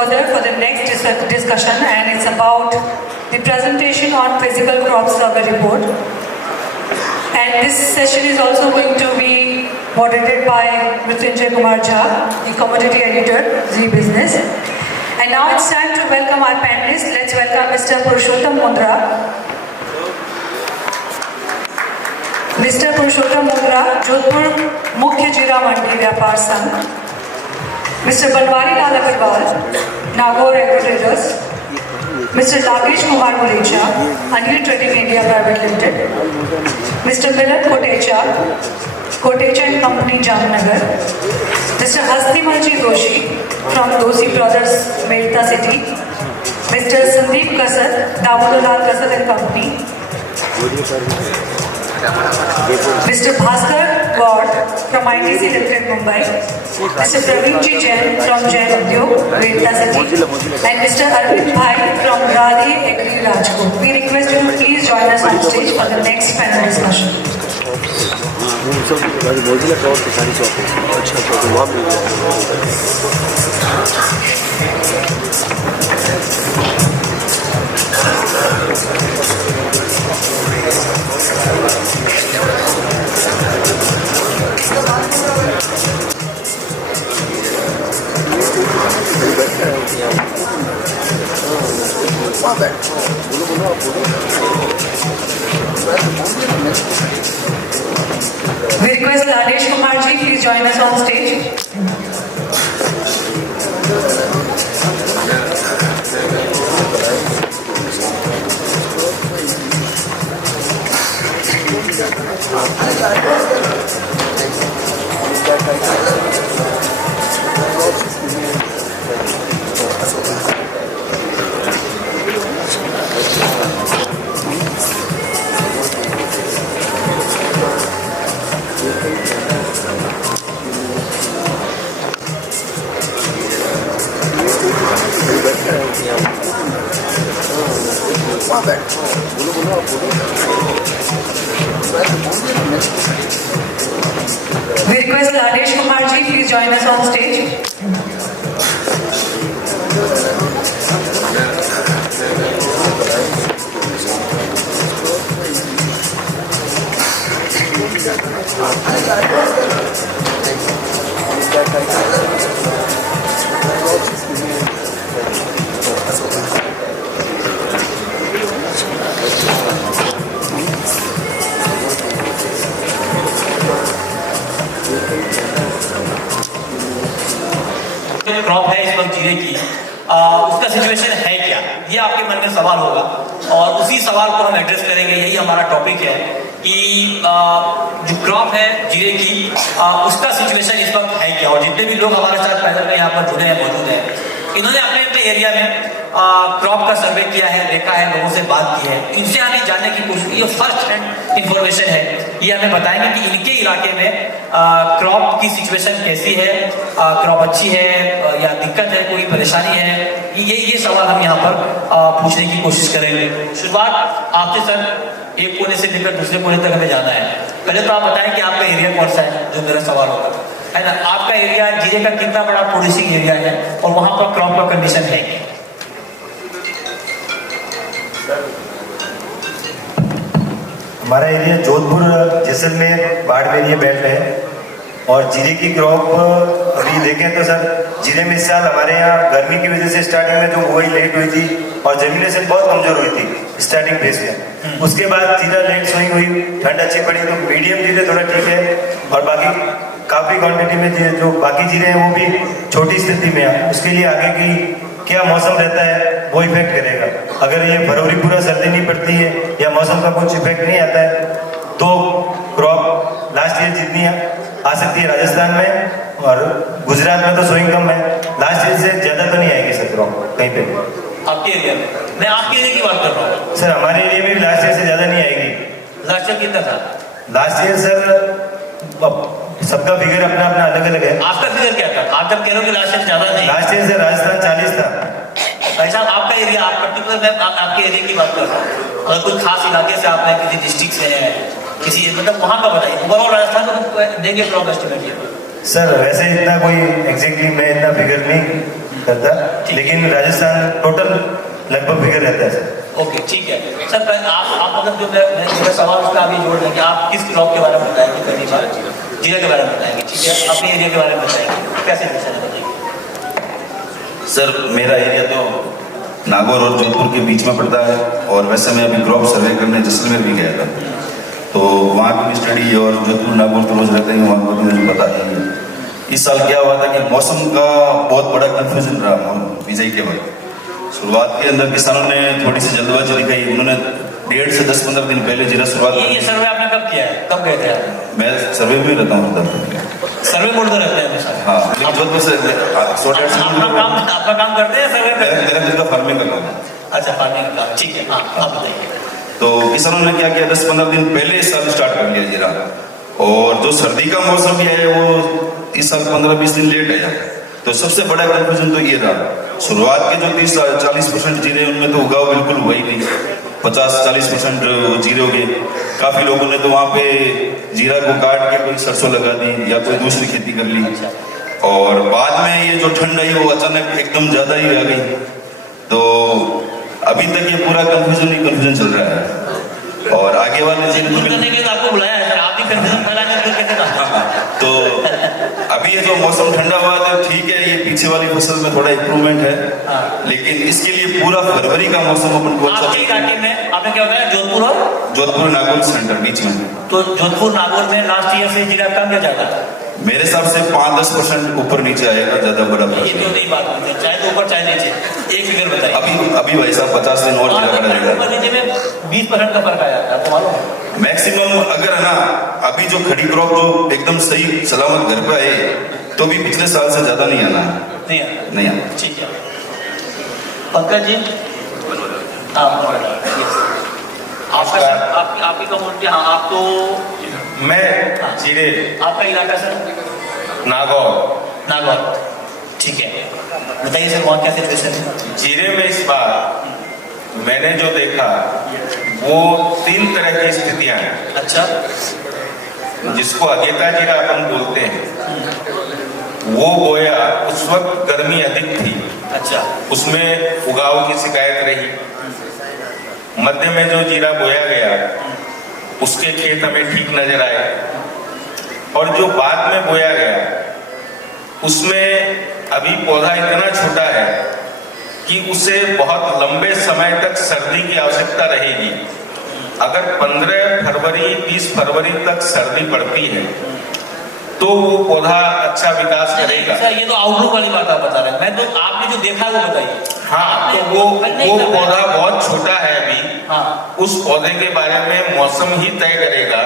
further for the next discussion, and it's about the presentation on physical crop survey report. And this session is also going to be moderated by Mrityunjay Kumar Jha, the commodity editor, Zee Business. And now it's time to welcome our panelists. Let's welcome Mr. Purushottam Mundra. Mr. Purushottam Mundra, Jodhpur Mukhya Jeera Mandi Vyapar Sangh. Mr. Banwari Lal Agarwal, Nagaur Agro-Traders. Mr. Nagesh Kumar Gulecha, Anil Trading India Private Limited. Mr. Milan Kotecha and Company, Jamnagar. Mr. Hastimalji Doshi from Doshi Brothers, Mehta City. Mr. Sandeep Kasat, Damodar Kasat and Company. Mr. Bhaskar Gaur from ITC Limited, Mumbai. Mr. Praveen Ji Jain from Jain Udyog, Mehta City. And Mr. Arvind Bhai from Radhe Agri, Rajkot. We request you to please join us on stage for the next panel discussion. We request Nagesh Kumar Ji, please join us on stage. We request Nagesh Kumar Ji, please join us on stage. Crop है इस वक्त जीरे की, उसका situation है क्या, ये आपके मन में सवाल होगा और उसी सवाल को हम एड्रेस करेंगे। यही हमारा टॉपिक है कि जो क्रॉप है जीरे की, उसका सिचुएशन इस वक्त है क्या। और जितने भी लोग हमारे साथ पैदल में यहाँ पर जुड़े हैं, मौजूद हैं, इन्होंने अपने अपने एरिया में क्रॉप का सर्वे किया है, देखा है, लोगों से बात की है। इनसे हमें जानने की कोशिश, ये फर्स्ट हैंड इंफॉर्मेशन है, ये हमें बताएंगे कि इनके इलाके में क्रॉप की सिचुएशन कैसी है, क्रॉप अच्छी है या दिक्कत है, कोई परेशानी है। ये सवाल हम यहाँ पर पूछने की कोशिश करेंगे। शुरुआत आपसे सर, एक कोने से लेकर दूसरे कोने तक हमें जाना है। पहले तो आप बताएं कि आपका एरिया कौन सा है, जो मेरा सवाल होगा, है ना। आपका एरिया जीरे का कितना बड़ा प्रोड्यूसिंग एरिया है और वहां पर क्रॉप का कंडीशन है? हमारा एरिया जोधपुर, जैसलमेर, बाड़मेर ये बेल्ट है। और जीरे की क्रॉप अभी देखें तो सर, जीरे में इस साल हमारे यहाँ गर्मी की वजह से स्टार्टिंग में जो बुआई लेट हुई थी और जर्मिनेशन बहुत कमजोर हुई थी स्टार्टिंग फेज में। उसके बाद जीरा लेट सोइंग हुई, ठंड अच्छी पड़ी, तो मीडियम जीरे थोड़ा ठीक है। और बाकी काफी क्वांटिटी में जो बाकी जीरे हैं वो भी छोटी स्थिति में है। उसके लिए आगे की क्या मौसम रहता है वो इफेक्ट करेगा। अगर ये फरवरी पूरा सर्दी नहीं पड़ती है या मौसम का कुछ इफेक्ट नहीं आता है तो क्रॉप लास्ट ईयर जितनी आ सकती है राजस्थान में और गुजरात में तो सोइंग कम है, लास्ट ईयर से ज्यादा तो नहीं आएगी सर क्रॉप कहीं पे। आपके एरिया में, मैं आपके एरिया की बात कर रहा हूँ सर। हमारे एरिया में भी लास्ट ईयर से ज्यादा नहीं आएगी। लास्ट ईयर कितना था? लास्ट ईयर सर सबका फिगर अपना अपना अलग अलग है। आपका फिगर क्या था? आप जब कह रहे हो कि लास्ट ईयर ज्यादा नहीं, लास्ट ईयर से राजस्थान 40 था। भाई साहब आपका एरिया, आप पर्टिकुलर, मैं आपके एरिया की बात कर रहा हूँ। अगर कोई खास इलाके से आपने किसी डिस्ट्रिक्ट से है, किसी मतलब वहाँ का बताइए, ओवरऑल राजस्थान को देंगे क्रॉप एस्टिमेट। सर वैसे इतना कोई एग्जैक्टली मैं इतना फिगर नहीं करता, लेकिन राजस्थान टोटल लगभग फिगर रहता है सर। ओके, ठीक है सर। आप मतलब जो मेरा सवाल उसका अभी जोड़ दें कि आप किस क्रॉप के बारे में बताएंगे, पहली बार जीरा के बारे में बताएंगे, ठीक है, अपने एरिया के बारे में बताएंगे, कैसे बताइए। सर मेरा एरिया तो नागौर और जोधपुर के बीच में पड़ता है, और वैसे मैं अभी क्रॉप सर्वे करने जैसलमेर भी गया था, तो वहाँ की भी स्टडी और जोधपुर नागौर तो रोज रहते हैं, वहाँ पर मुझे पता है। इस साल क्या हुआ था कि मौसम का बहुत बड़ा कंफ्यूजन रहा बिजाई के वक्त। शुरुआत के अंदर किसानों ने थोड़ी सी जल्दबाजी दिखाई, उन्होंने 1.5 से 10-15 दिन पहले जीरा शुरुआत ये सर्वे आपने कब किया है, कब गए थे आप? मैं सर्वे में रहता हूँ तब। सर्वे मोड में रहते हैं हमेशा? हाँ, लेकिन जोधपुर से आपका काम करते हैं सर्वे करते हैं? मेरा जिसका फार्मिंग का काम है। अच्छा, फार्मिंग का, ठीक है। हाँ, आप बताइए। तो किसानों ने क्या किया, 10-15 दिन पहले इस साल स्टार्ट कर लिया जीरा, और जो सर्दी का मौसम भी है वो इस साल 15-20 दिन लेट आया। तो सबसे बड़ा कंफ्यूजन तो ये रहा, शुरुआत के जो 30-40% जीरे उनमें तो उगाव बिल्कुल हुआ ही नहीं, 50-40% जीरे हो गए। काफी लोगों ने तो वहाँ पे जीरा को काट के कोई सरसों लगा दी या कोई दूसरी खेती कर ली, और बाद में ये जो ठंड आई वो अचानक एकदम ज्यादा ही आ गई। तो अभी तक ये पूरा कंफ्यूजन चल रहा है, और आगे वाले जीरे दूर करने के लिए आपको बुलाया है सर, आप भी कंफ्यूजन फैलाने के लिए कैसे कहा? तो अभी ये जो मौसम ठंडा हुआ है ठीक है, ये पीछे वाली फसल में थोड़ा इम्प्रूवमेंट है, लेकिन इसके लिए पूरा फरवरी का मौसम अपन को अच्छा आपकी घाटी में आपने क्या बताया, जोधपुर नागौर सेंटर बीच में, तो जोधपुर नागौर में लास्ट ईयर से जीरा कम या ज्यादा? मेरे हिसाब से 5-10% ऊपर नीचे आएगा, ज्यादा बड़ा ये तो नहीं बात होती, चाहे तो ऊपर चाहे नीचे, एक फिगर बताइए। अभी भाई साहब 50 दिन और जीरा बढ़ा जाएगा, ऊपर नीचे में 20% का फर्क आया है, आपको मालूम है? मैक्सिमम अगर है ना, अभी जो खड़ी क्रॉप जो एकदम सही सलामत घर पे आए तो भी पिछले साल से ज्यादा नहीं आना है, नहीं आना। ठीक है पंकज जी, आपकी कम्युनिटी, हाँ आप तो मैं जीरे, आपका इलाका सर? नागौर, ठीक है, बताइए सर वहाँ क्या सिचुएशन है? जीरे में इस बार मैंने जो देखा वो 3 तरह की स्थितियां हैं। अच्छा, जिसको अगेता जीरा अपन बोलते हैं, वो बोया उस वक्त गर्मी अधिक थी, अच्छा, उसमें उगाव की शिकायत रही। मध्य में जो जीरा बोया गया उसके खेत हमें ठीक नजर आए, और जो बाद में बोया गया उसमें अभी पौधा इतना छोटा है कि उसे बहुत लंबे समय तक सर्दी की आवश्यकता रहेगी। अगर 15 फरवरी 20 फरवरी तक सर्दी पड़ती है तो वो पौधा अच्छा विकास करेगा। ये तो आउटलुक वाली बात आप बता रहे हैं, मैं तो आपने जो देखा है वो बताइए। हाँ, तो वो पौधा बहुत छोटा है अभी। हाँ, उस पौधे के बारे में मौसम ही तय करेगा,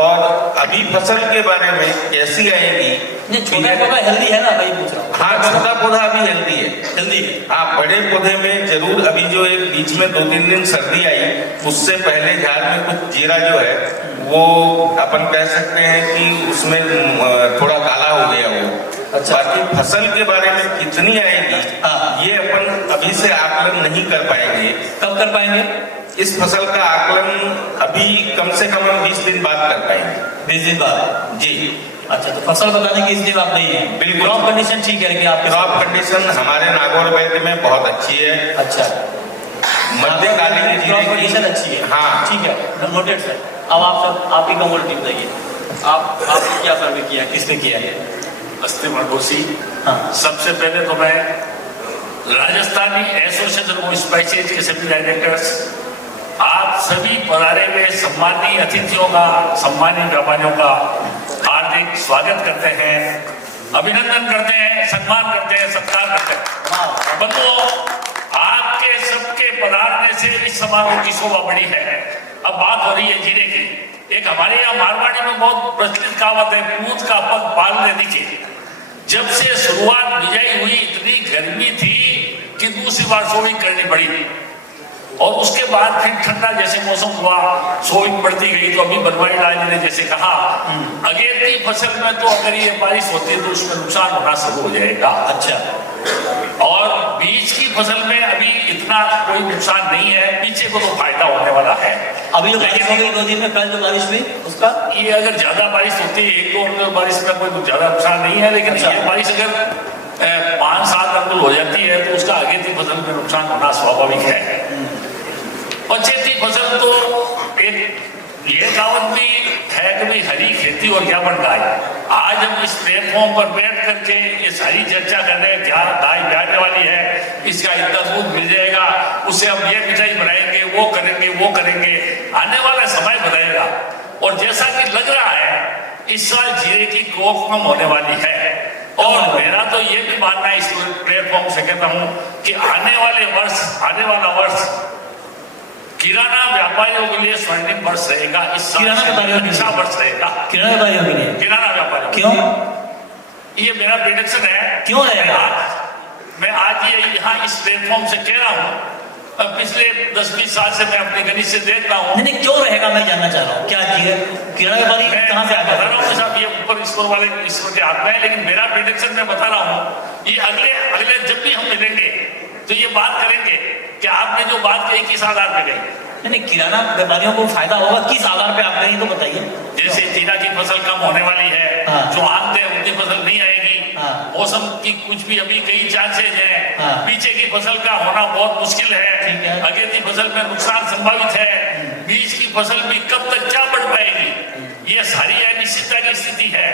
और अभी फसल के बारे में कैसी आएगी। छोटा पौधा हेल्दी है ना भाई, पूछ रहा हूँ। हाँ, छोटा पौधा अभी हेल्दी है। हाँ, बड़े पौधे में जरूर अभी जो एक बीच में 2-3 दिन सर्दी आई, उससे पहले झाड़ में कुछ जीरा जो है वो अपन कह सकते हैं कि उसमें थोड़ा काला हो गया हो। अच्छा, बाकी फसल के बारे में कितनी आएगी ये अपन अभी से आकलन नहीं कर पाएंगे। कब कर पाएंगे? इस फसल का आकलन अभी कम से कम हम 20 दिन बाद कर पाएंगे। 20 दिन बाद? जी। अच्छा, तो फसल बताने की इसलिए आप नहीं है? बिल्कुल। क्रॉप कंडीशन ठीक है कि आपके क्रॉप कंडीशन हमारे नागौर वैद्य में बहुत अच्छी है। अच्छा, मध्यकालीन क्रॉप कंडीशन अच्छी है। हाँ, ठीक है, नोटेड सर। अब आप सब आपकी कम्युनिटी बताइए, आपने क्या सर्वे किया, किसने किया है? अस्ते भड़ोसी। हाँ, सबसे पहले तो मैं राजस्थानी एसोसिएशन ऑफ स्पाइसेज के सभी डायरेक्टर्स, आप सभी पधारे हुए सम्मानीय अतिथियों का, सम्मानीय व्यापारियों का हार्दिक स्वागत करते हैं, अभिनंदन करते हैं, सम्मान करते हैं, सत्कार करते हैं। बंधुओं, आपके सबके पधारने से इस समारोह की शोभा बढ़ी है। अब बात हो रही है जीरे की। एक हमारे यहाँ मारवाड़ी में बहुत प्रचलित कहावत है, पूत का पग पालने दिखे। जब से शुरुआत बिजाई हुई इतनी गर्मी थी कि दूसरी बार सोविंग करनी पड़ी, और उसके बाद फिर ठंडा जैसे मौसम हुआ, सोविंग बढ़ती गई। तो अभी बनवारी लाल जी ने जैसे कहा, अगेती फसल में तो अगर ये बारिश होती है तो उसमें नुकसान होना शुरू हो जाएगा। अच्छा, और बीज की फसल में अभी इतना कोई नुकसान नहीं है, पीछे को तो फायदा होने वाला है। अभी जो बारिश हो गई 2 दिन में, कल जो बारिश हुई उसका, ये अगर ज्यादा बारिश होती है 1-2 बारिश में कोई ज्यादा नुकसान नहीं है, लेकिन ये बारिश अगर 5-7 अंकुल हो जाती फसल में नुकसान होना स्वाभाविक है। पछेती फसल तो एक ये कहावत भी है कि भाई हरी खेती और क्या बन गाय। आज हम इस प्लेटफॉर्म पर बैठ करके ये सारी चर्चा कर रहे हैं, क्या गाय ब्याने वाली है, इसका इतना दूध मिल जाएगा, उससे हम ये मिठाई बनाएंगे, वो करेंगे। आने वाला समय बताएगा। और जैसा कि लग रहा है इस साल जीरे की क्रॉप कम होने वाली है। और मेरा तो ये भी मानना है, इस प्लेटफॉर्म से कहता हूँ कि आने वाला वर्ष किराना व्यापारियों के लिए स्वर्णिम वर्ष रहेगा। इस साल अच्छा वर्ष रहेगा किराना व्यापारियों। क्यों? ये मेरा प्रेडिक्शन है। क्यों रहेगा? मैं आज ये यहाँ इस प्लेटफॉर्म से कह रहा हूँ, पिछले 10-20 साल से मैं अपने गणित से देख रहा हूँ। नहीं, क्यों रहेगा मैं जानना चाह रहा हूँ। क्या किराना व्यापारी कहाँ से आ बता रहा हूँ साहब, ये ऊपर ईश्वर वाले ईश्वर के हाथ में है, लेकिन मेरा प्रेडिक्शन मैं बता रहा हूँ। ये अगले जब भी हम मिलेंगे तो ये बात करेंगे कि आपने जो बात कही किस आधार पे गई। नहीं, किराना व्यापारियों को फायदा होगा किस आधार पे आप कहें तो बताइए। जैसे जीरा की फसल कम होने वाली है, जो आम थे उनकी फसल नहीं आएगी, मौसम की कुछ भी अभी कई चांसेज हैं, पीछे की फसल का होना बहुत मुश्किल है, अगेती फसल में नुकसान संभावित है, बीज की फसल भी कब तक क्या बढ़ पाएगी, ये सारी अनिश्चितता की स्थिति है।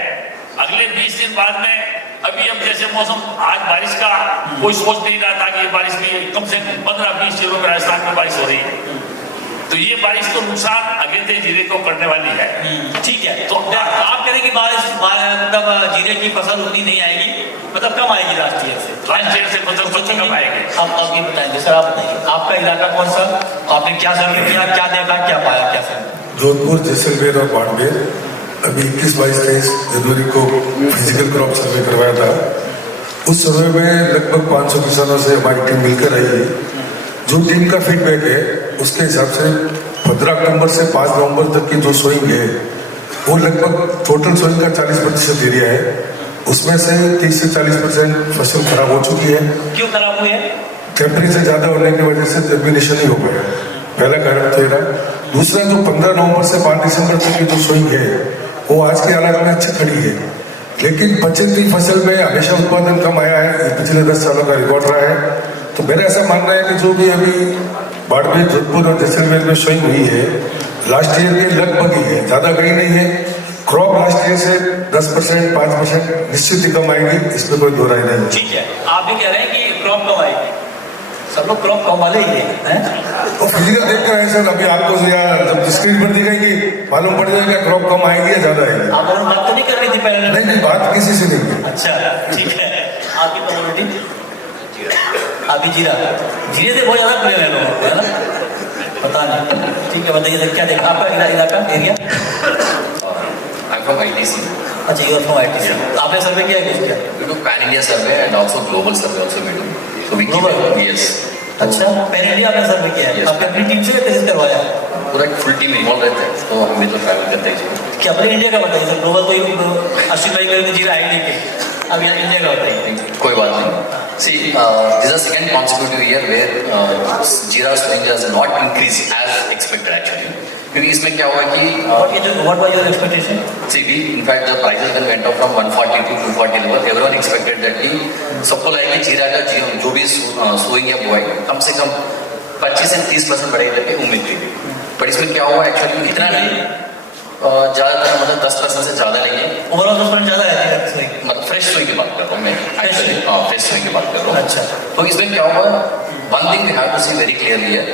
अगले 20 दिन बाद में अभी हम जैसे मौसम, आज बारिश का कोई सोच नहीं रहा था कि ये बारिश भी कम से कम 15-20 दिनों में राजस्थान में बारिश हो रही है, तो ये बारिश तो नुकसान अगेते जीरे को करने वाली है। ठीक है, तो आप कह रहे कि बारिश मतलब जीरे की फसल उतनी नहीं आएगी, मतलब कम आएगी लास्ट ईयर से फसल कम आएगी। अब ये बताएंगे सर, आप बताइए आपका इलाका कौन सा, आपने क्या सर्वे किया, क्या देखा, क्या पाया, क्या सर? जोधपुर, जैसलमेर और बाड़मेर। अभी 21-22-23 जनवरी को फिजिकल क्रॉप सर्वे करवाया था। उस सर्वे में लगभग 500 किसानों से हमारी टीम मिलकर आई है। जो टीम का फीडबैक है उसके हिसाब से 15 अक्टूबर से 5 नवंबर तक की जो सोइंग है वो लगभग टोटल सोइंग का 40% एरिया है, उसमें से 30 से 40% फसल खराब हो चुकी है। क्यों खराब हुई है? टेम्परेचर ज्यादा होने की वजह से जर्मिनेशन नहीं हो पाया, पहला कारण तो ये। दूसरा, जो 15 नवंबर से 5 दिसंबर तक की जो सोइंग है वो आज के हालात में अच्छी खड़ी है, लेकिन पछेती फसल में हमेशा उत्पादन कम आया है, ये पिछले 10 सालों का रिकॉर्ड रहा है। तो मेरा ऐसा मानना है कि जो भी अभी बाड़मेर, जोधपुर और जैसलमेर में सोइंग हुई है लास्ट ईयर के लगभग ही है, ज्यादा गई नहीं है। क्रॉप लास्ट ईयर से 10%, 5% निश्चित ही कम आएगी, इसमें कोई दो राय नहीं। ठीक है, आप भी कह रहे हैं कि क्रॉप कम आएगी, सब लोग क्रॉप कम वाले ही हैं। तो फिजिकल देख कर सर, अभी आपको जब स्क्रीन पर दिखाएगी मालूम पड़ जाएगा क्रॉप कम आएगी या ज्यादा आएगी। आप लोगों बात तो नहीं कर रही थी पहले? नहीं, बात किसी से नहीं की। अच्छा, ठीक है। आपकी कम्युनिटी अभी जीरे से बहुत ज्यादा प्रेम है लोगों को, है ना? पता नहीं, ठीक है, बताइए सर क्या देखा आपका इलाका एरिया? I'm from ITC. अच्छा, यू आर फ्रॉम ITC। आपने सर्वे किया है? किया? We do pan India survey and also global survey also we do. So we Global? yes. अच्छा, पैन इंडिया आपने सर्वे किया है? Yes. आपने अपनी टीम से विजिट करवाया? पूरा एक फुल टीम इन्वॉल्व रहता है, तो हम भी तो ट्रैवल करते हैं। क्या अपने इंडिया का बताइए सर, ग्लोबल तो 80 लाख में जीरा है नहीं के, अब यहाँ इंडिया का बताइए। कोई बात नहीं। See, this is the second consecutive year where Jeera swing has not increased as expected actually. क्योंकि इसमें क्या हुआ कि what was your expectation? see, we in fact the prices when went up from 140 to 240 level, everyone expected that कि सबको लगा कि जीरा का जो भी सोइंग या बुआई कम से कम 25 से 30% बढ़ेगी करके उम्मीद थी। पर इसमें क्या हुआ एक्चुअली इतना नहीं, ज्यादातर मतलब 10% से ज्यादा नहीं है। ओवरऑल 10% ज्यादा है मतलब फ्रेश सोइंग की बात कर रहा हूँ मैं, एक्चुअली फ्रेश सोइंग की बात कर रहा हूँ। अच्छा, तो इसमें क्या हुआ, one thing we have to see very clearly है,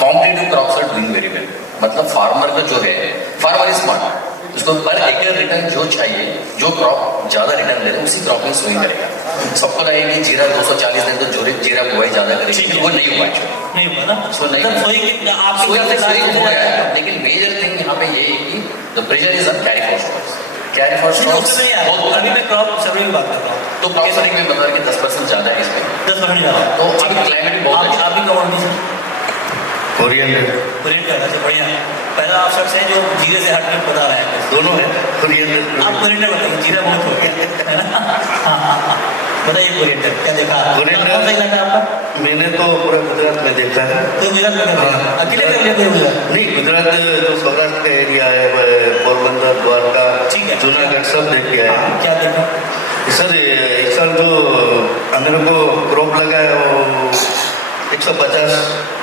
competitive crops are doing very well. मतलब फार्मर का जो है, फार्मर इज स्मार्ट, उसको पर एकड़ रिटर्न जो चाहिए, जो क्रॉप ज्यादा रिटर्न दे रहे उसी क्रॉप में सोइंग करेगा। सबको लगेगा कि जीरा 240 दिन तो जीरा बुआई ज्यादा करेगी, वो नहीं हुआ नहीं हुआ ना, उसको नहीं मतलब हुआ। सोइंग हो गया, लेकिन मेजर थिंग यहाँ पे ये है कि the pressure is on carry forward. Carry forward अभी मैं क्रॉप सर्वे की बात कर रहा हूँ, तो क्रॉप सर्वे में बता कि 10% ज्यादा है इसमें, 10% ज्यादा। तो अभी क्लाइमेट बहुत अच्छा। आपकी कम्युनिटी कोरिएंडर अच्छा, बढ़िया। पहला आप शख्स है जो जीरे से हटकर बता रहे हैं, दोनों है कोरिएंडर। आप कोरिएंडर बताइए, जीरा बहुत हो गया है ना? हाँ, बताइए कोरिएंडर क्या देखा? कोरिएंडर कौन सा इलाका आपका? मैंने तो पूरा गुजरात में देखा है। तो गुजरात में देखा है? अकेले कर लिया कोई गुजरात? नहीं, गुजरात जो सौराष्ट्र का एरिया है, पोरबंदर, द्वारका, ठीक है, जूनागढ़ सब देख के आए। क्या देखा? सर इस साल जो अंदर को क्रॉप लगा है वो 150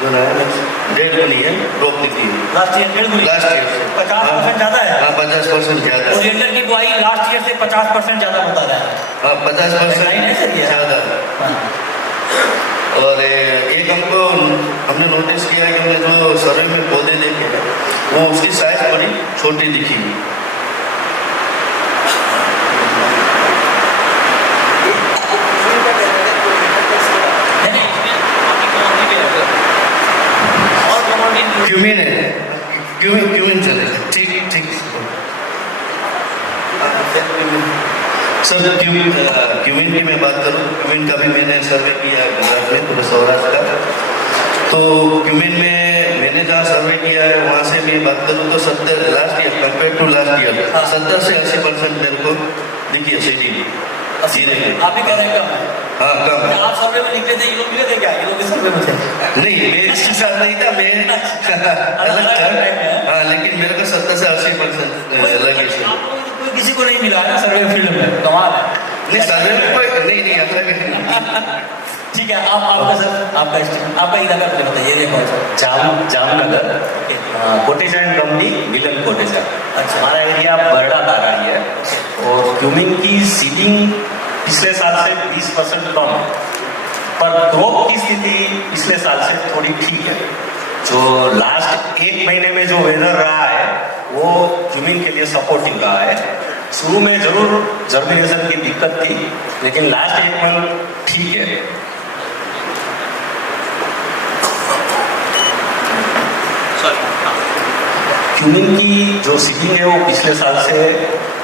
जो है 1.5 गुनी है क्रॉप निकली है लास्ट ईयर 1.5 गुनी, लास्ट ईयर से 50% ज्यादा है। हाँ 50% ज्यादा है। ओरिएंटल की बुआई लास्ट ईयर से 50% ज्यादा बता रहा है। हाँ 50% ज्यादा है। और एक हमको हमने नोटिस किया कि हमने जो सर्वे में पौधे देखे वो उसकी साइज बड़ी छोटी दिखी। क्यूमिन है, क्यूमिन चलेगा, ठीक ठीक। सर क्यूमिन की मैं बात करूँ, क्यूमिन का भी मैंने सर्वे किया है गुजरात में, पूरे सौराष्ट्र का। तो क्यूमिन में मैंने जहाँ सर्वे किया है वहाँ से मैं बात करूँ तो 70 last year compare to last year 70 से 80% मेरे को दिखी है सीधी। आप भी कह रहे हैं कम है? हाँ कम है। आप सर्वे में निकले थे, ये लोग मिले थे क्या? ये लोग इस सर्वे में थे? नहीं मैं इसके साथ नहीं था, मैं अलग था। हाँ लेकिन मेरे को 70 से 80% लगे थे। आप लोगों को कोई किसी को नहीं मिला है ना सर्वे फील्ड में, कमाल है। नहीं सर्वे में कोई नहीं अलग। ठीक है, आपका सर आपका इलाका मुझे बताइए, ये कौन सा? जामनगर कोटेचा एंड कंपनी मिलन कोटेचा। अच्छा, हमारा एरिया बरड़ा का रही है और क्यूमिन की सीडिंग पिछले साल से 20% कम है, पर क्रॉप की स्थिति पिछले साल से थोड़ी ठीक है। जो लास्ट 1 महीने में जो वेदर रहा है वो क्यूमिन के लिए सपोर्टिव रहा है। शुरू में जरूर जर्मिनेशन की दिक्कत थी, लेकिन लास्ट 1 मंथ ठीक है। क्यूमिन की जो सीडिंग है वो पिछले साल से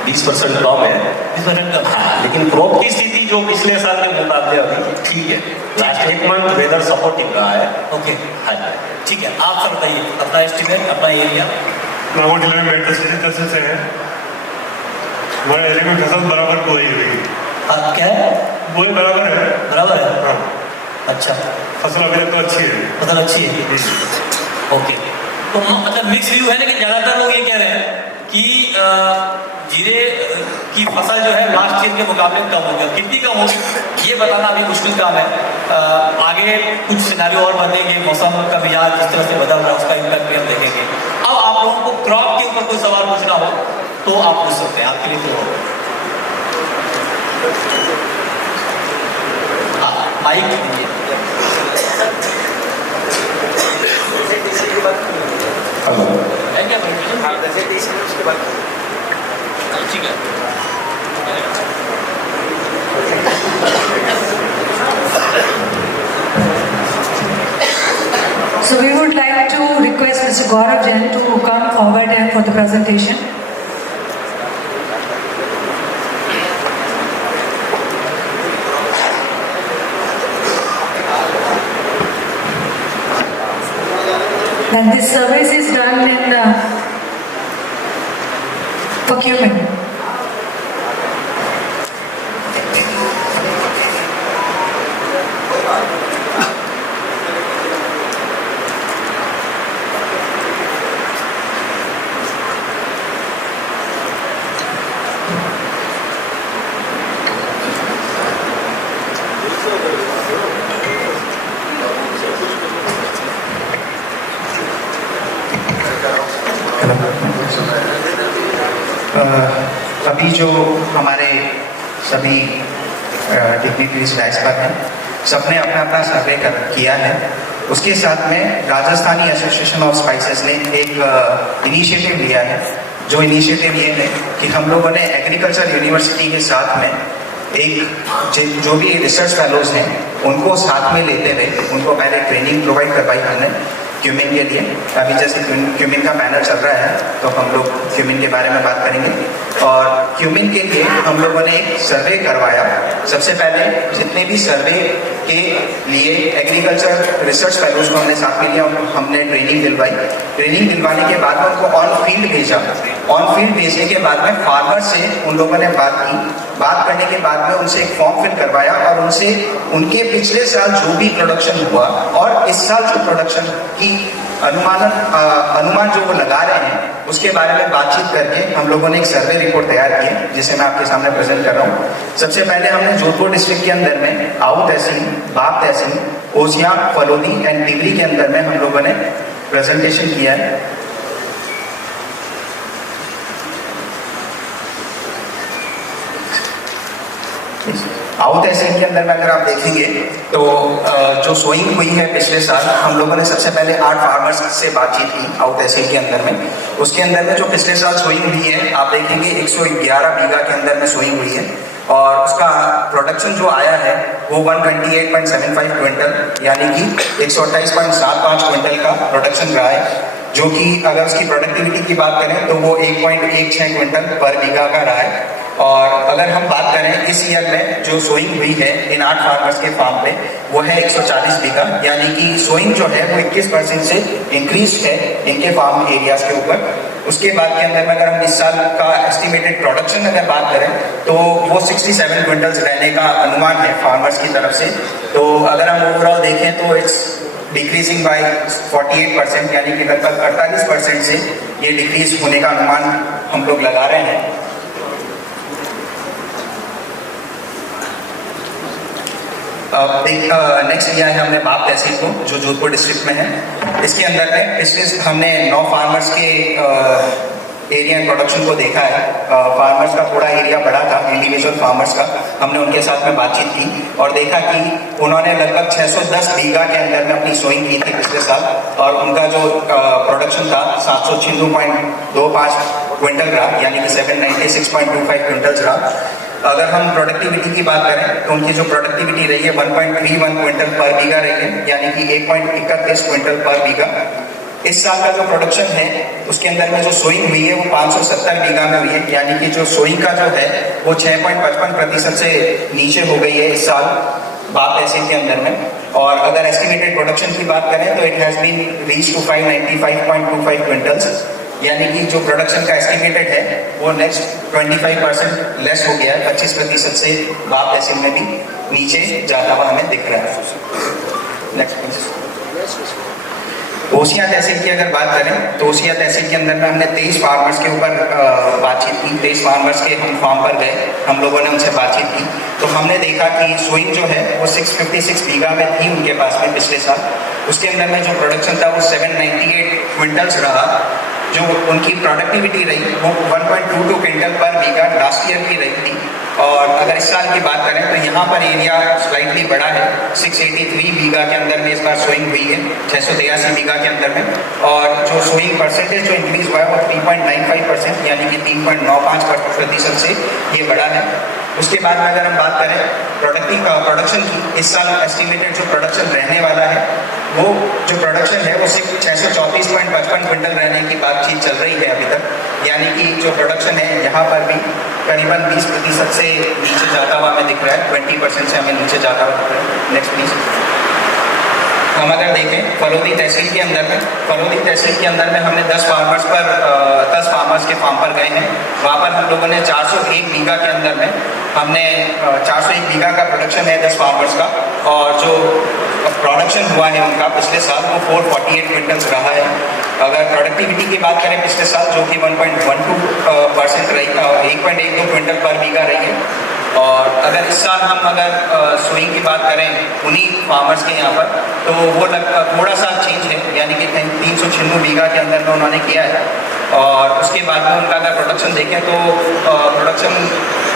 20% कम है, 20% कम। हाँ, लेकिन क्रॉप की स्थिति जो पिछले साल के मुकाबले अभी ठीक है। लास्ट 1 मंथ वेदर सपोर्टिव रहा है। ओके, हाँ ठीक है। आप सर बताइए अपना एस्टिमेट, अपना एरिया। नागौर जिले में 62 से है। हमारे एरिया में फसल बराबर बोई हुई है। आप क्या है? बोई बराबर है। बराबर है? हाँ। अच्छा, फसल अभी तक तो अच्छी है। फसल अच्छी है। ओके, तो मतलब मिक्स व्यू है, लेकिन ज्यादातर लोग ये कह रहे हैं कि जीरे की फसल जो है लास्ट ईयर के मुकाबले कम होगी। कितनी कम होगी ये बताना अभी मुश्किल काम है। आगे कुछ सिनेरियो और बनेंगे, मौसम का मिजाज जिस तरह से बदल रहा है उसका इम्पैक्ट भी हम देखेंगे। अब आप लोगों को क्रॉप के ऊपर कोई सवाल पूछना हो तो आप पूछ सकते हैं, आपके लिए तो माइक है क्या ठीक है। So we would like to request Mr. Gaurav Jain to come forward and for the presentation. And this service is done in procurement. अभी जो हमारे सभी डिग्निटरीज डाइस पर हैं, सबने अपना अपना सर्वे किया है। उसके साथ में राजस्थानी एसोसिएशन ऑफ स्पाइसेस ने एक इनिशिएटिव लिया है। जो इनिशिएटिव ये है कि हम लोगों ने एग्रीकल्चर यूनिवर्सिटी के साथ में एक जो भी रिसर्च फेलोज हैं उनको साथ में लेते रहे, उनको पहले ट्रेनिंग प्रोवाइड करवाई हमने क्यूमिन के लिए। अभी जैसे क्यूमिन का पैनल चल रहा है तो हम लोग क्यूमिन के बारे में बात करेंगे। और क्यूमिन के लिए हम लोगों ने एक सर्वे करवाया। सबसे पहले जितने भी सर्वे के लिए एग्रीकल्चर रिसर्च फेलोज को हमने साथ में लिया, हमने ट्रेनिंग दिलवाई। ट्रेनिंग दिलवाने के बाद में उनको ऑन फील्ड भेजा। ऑन फील्ड भेजने के बाद में फार्मर से उन लोगों ने बात की। बात करने के बाद में उनसे एक फॉर्म फिल करवाया और उनसे उनके पिछले साल जो भी प्रोडक्शन हुआ और इस साल जो प्रोडक्शन की अनुमान जो वो लगा रहे हैं उसके बारे में बातचीत करके हम लोगों ने एक सर्वे रिपोर्ट तैयार की है जिसे मैं आपके सामने प्रेजेंट कर रहा हूँ। सबसे पहले हमने जोधपुर डिस्ट्रिक्ट के अंदर में आऊ तहसील, बाप तहसील, ओसियां, फलोदी एंड टिवरी के अंदर में हम लोगों ने प्रेजेंटेशन किया है। आऊ तहसील के अंदर में अगर आप देखेंगे तो जो सोइंग हुई है पिछले साल, हम लोगों ने सबसे पहले 8 फार्मर्स से बातचीत की आऊ तहसील के अंदर में। उसके अंदर में जो पिछले साल सोइंग हुई है, आप देखेंगे 111 बीघा के अंदर में सोइंग हुई है और उसका प्रोडक्शन जो आया है वो 128.75 क्विंटल यानी कि 128.75 क्विंटल का प्रोडक्शन रहा है, जो कि अगर उसकी प्रोडक्टिविटी की बात करें तो वो 1.16 क्विंटल पर बीघा का रहा है। और अगर हम बात करें इस ईयर में जो सोइंग हुई है इन 8 फार्मर्स के फार्म पे, वो है 140 बीघा, यानी कि सोइंग जो है वो 21% से इंक्रीज है इनके फार्म एरियाज के ऊपर। उसके बाद के अंदर में अगर हम इस साल का एस्टिमेटेड प्रोडक्शन अगर बात करें तो वो 67 क्विंटल्स रहने का अनुमान है फार्मर्स की तरफ से। तो अगर हम ओवरऑल देखें तो इट्स डिक्रीजिंग बाय 48%, यानी कि लगभग 48% से ये डिक्रीज होने का अनुमान हम लोग लगा रहे हैं। नेक्स्ट लिया है हमने बाप तहसील को, जो जोधपुर डिस्ट्रिक्ट में है। इसके अंदर में पिछले हमने 9 फार्मर्स के एरिया प्रोडक्शन को देखा है। फार्मर्स का थोड़ा एरिया बड़ा था, इंडिविजुअल फार्मर्स का। हमने उनके साथ में बातचीत की और देखा कि उन्होंने लगभग 610 बीघा के अंदर में अपनी सोइंग की थी पिछले साल, और उनका जो प्रोडक्शन था 796.25 क्विंटल रहा, यानी कि 796.25 क्विंटल्स रहा। अगर हम प्रोडक्टिविटी की बात करें तो उनकी जो प्रोडक्टिविटी रही है 1.31 क्विंटल पर बीघा रही है, यानी कि 1.31 क्विंटल पर बीघा। इस साल का जो प्रोडक्शन है उसके अंदर में जो सोइंग हुई है वो 570 बीघा में हुई है, यानी कि जो सोइंग का जो है वो 6.55% से नीचे हो गई है इस साल बाप तहसील के अंदर में। और अगर एस्टिमेटेड प्रोडक्शन की बात करें तो it has been reach to 595.25 quintals, यानी कि जो प्रोडक्शन का एस्टिमेटेड है वो नेक्स्ट 25% लेस हो गया है, 25% से बाप तहसील में भी नीचे जाता हुआ हमें दिख रहा है। नेक्स्ट ओसियां तहसील की अगर बात करें तो ओसियां तहसील के अंदर में हमने 23 फार्मर्स के ऊपर बातचीत की। 23 फार्मर्स के हम फार्म पर गए, हम लोगों ने उनसे बातचीत की तो हमने देखा कि सोइंग जो है वो 656 बीघा में थी उनके पास में पिछले साल। उसके अंदर में जो प्रोडक्शन था वो 798 क्विंटल्स रहा। जो उनकी प्रोडक्टिविटी रही वो 1.22 क्विंटल पर बीघा लास्ट ईयर की रही थी। और अगर इस साल की बात करें तो यहाँ पर एरिया स्लाइटली बड़ा है, 683 बीघा के अंदर में इस बार सोइंग हुई है, 683 बीघा के अंदर में। और जो सोइंग परसेंटेज जो इंक्रीज हुआ है वो 3.95%, यानी कि 3.95% से ये बड़ा है। उसके बाद में अगर हम बात करें प्रोडक्शन की, इस साल एस्टिमेटेड जो प्रोडक्शन रहने वाला है वो जो प्रोडक्शन है वो सिर्फ 634.55 क्विंटल रहने की बातचीत चल रही है अभी तक, यानी कि जो प्रोडक्शन है यहाँ पर भी करीबन 20% से नीचे जाता हुआ हमें दिख रहा है, 20% से हमें नीचे जाता हुआ दिख रहा है। Next please. हम अगर देखें फलोदी तहसील के अंदर में, फलोदी तहसील के अंदर में हमने 10 फार्मर्स के फार्म पर गए हैं। वहाँ पर हम लोगों ने 401 बीघा के अंदर में हमने 401 बीघा का प्रोडक्शन है 10 फार्मर्स का, और जो प्रोडक्शन हुआ है उनका पिछले साल वो 448 क्विंटल्स रहा है। अगर प्रोडक्टिविटी की बात करें पिछले साल जो कि 1.12% रही, 1.12 क्विंटल पर बीघा रही है। और अगर इस साल हम अगर सोइंग की बात करें उन्हीं फार्मर्स के यहाँ पर तो वो थोड़ा सा चेंज है, यानी कि 396 बीघा के अंदर में उन्होंने किया है। और उसके बाद में उनका अगर प्रोडक्शन देखें तो प्रोडक्शन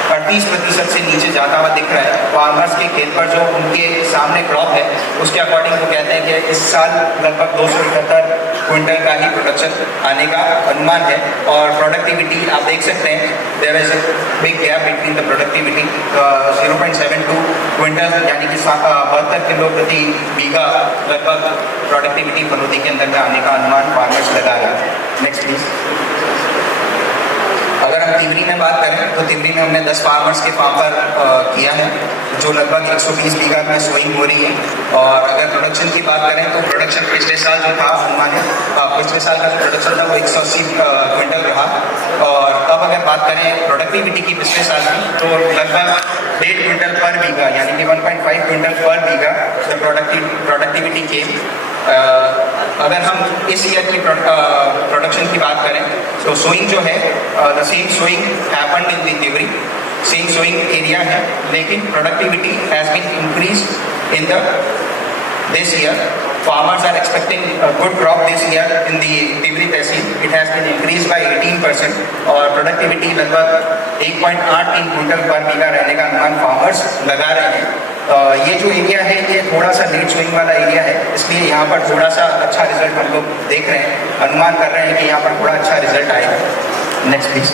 38% से नीचे जाता हुआ दिख रहा है। फार्मर्स के खेत पर जो उनके सामने क्रॉप है उसके अकॉर्डिंग वो कहते हैं कि इस साल लगभग 278 क्विंटल का ही प्रोडक्शन आने का अनुमान है। और प्रोडक्टिविटी आप देख सकते हैं there is a big gap between the productivity, 0.72 quintal यानी कि 72 किलो प्रति बीघा लगभग प्रोडक्टिविटी फलोदी के अंदर में आने का अनुमान फार्मर्स लगा रहा है। Next please. अगर हम तिवरी में बात करें तो तिवरी में हमने 10 फार्मर्स के फार्म पर किया है, जो लगभग 120 बीघा में सोइंग हो रही है। और अगर प्रोडक्शन की बात करें तो प्रोडक्शन पिछले साल जो था पिछले साल का जो प्रोडक्शन था वो 180 क्विंटल रहा। और अब अगर बात करें प्रोडक्टिविटी की पिछले साल की तो लगभग 1.5 क्विंटल पर बीघा, यानी कि 1.5 क्विंटल पर बीघा द प्रोडक्टिविटी के अगर हम इस ईयर की प्रोडक्शन की बात करें तो सोइंग जो है the same sowing happened in the तिवरी, सेम सोइंग एरिया है, लेकिन productivity has been increase in the this year. Farmers are expecting a good crop this year in the Tivri Tehsil. It has been increased by 18% और productivity लगभग 1.83 quintal पर बीघा रहने का अनुमान farmers लगा रहे हैं। ये जो एरिया है ये थोड़ा सा लेट सोइंग वाला एरिया है, इसलिए यहाँ पर थोड़ा सा अच्छा रिजल्ट हम लोग देख रहे हैं, अनुमान कर रहे हैं कि यहाँ पर थोड़ा अच्छा रिजल्ट आएगा। Next please.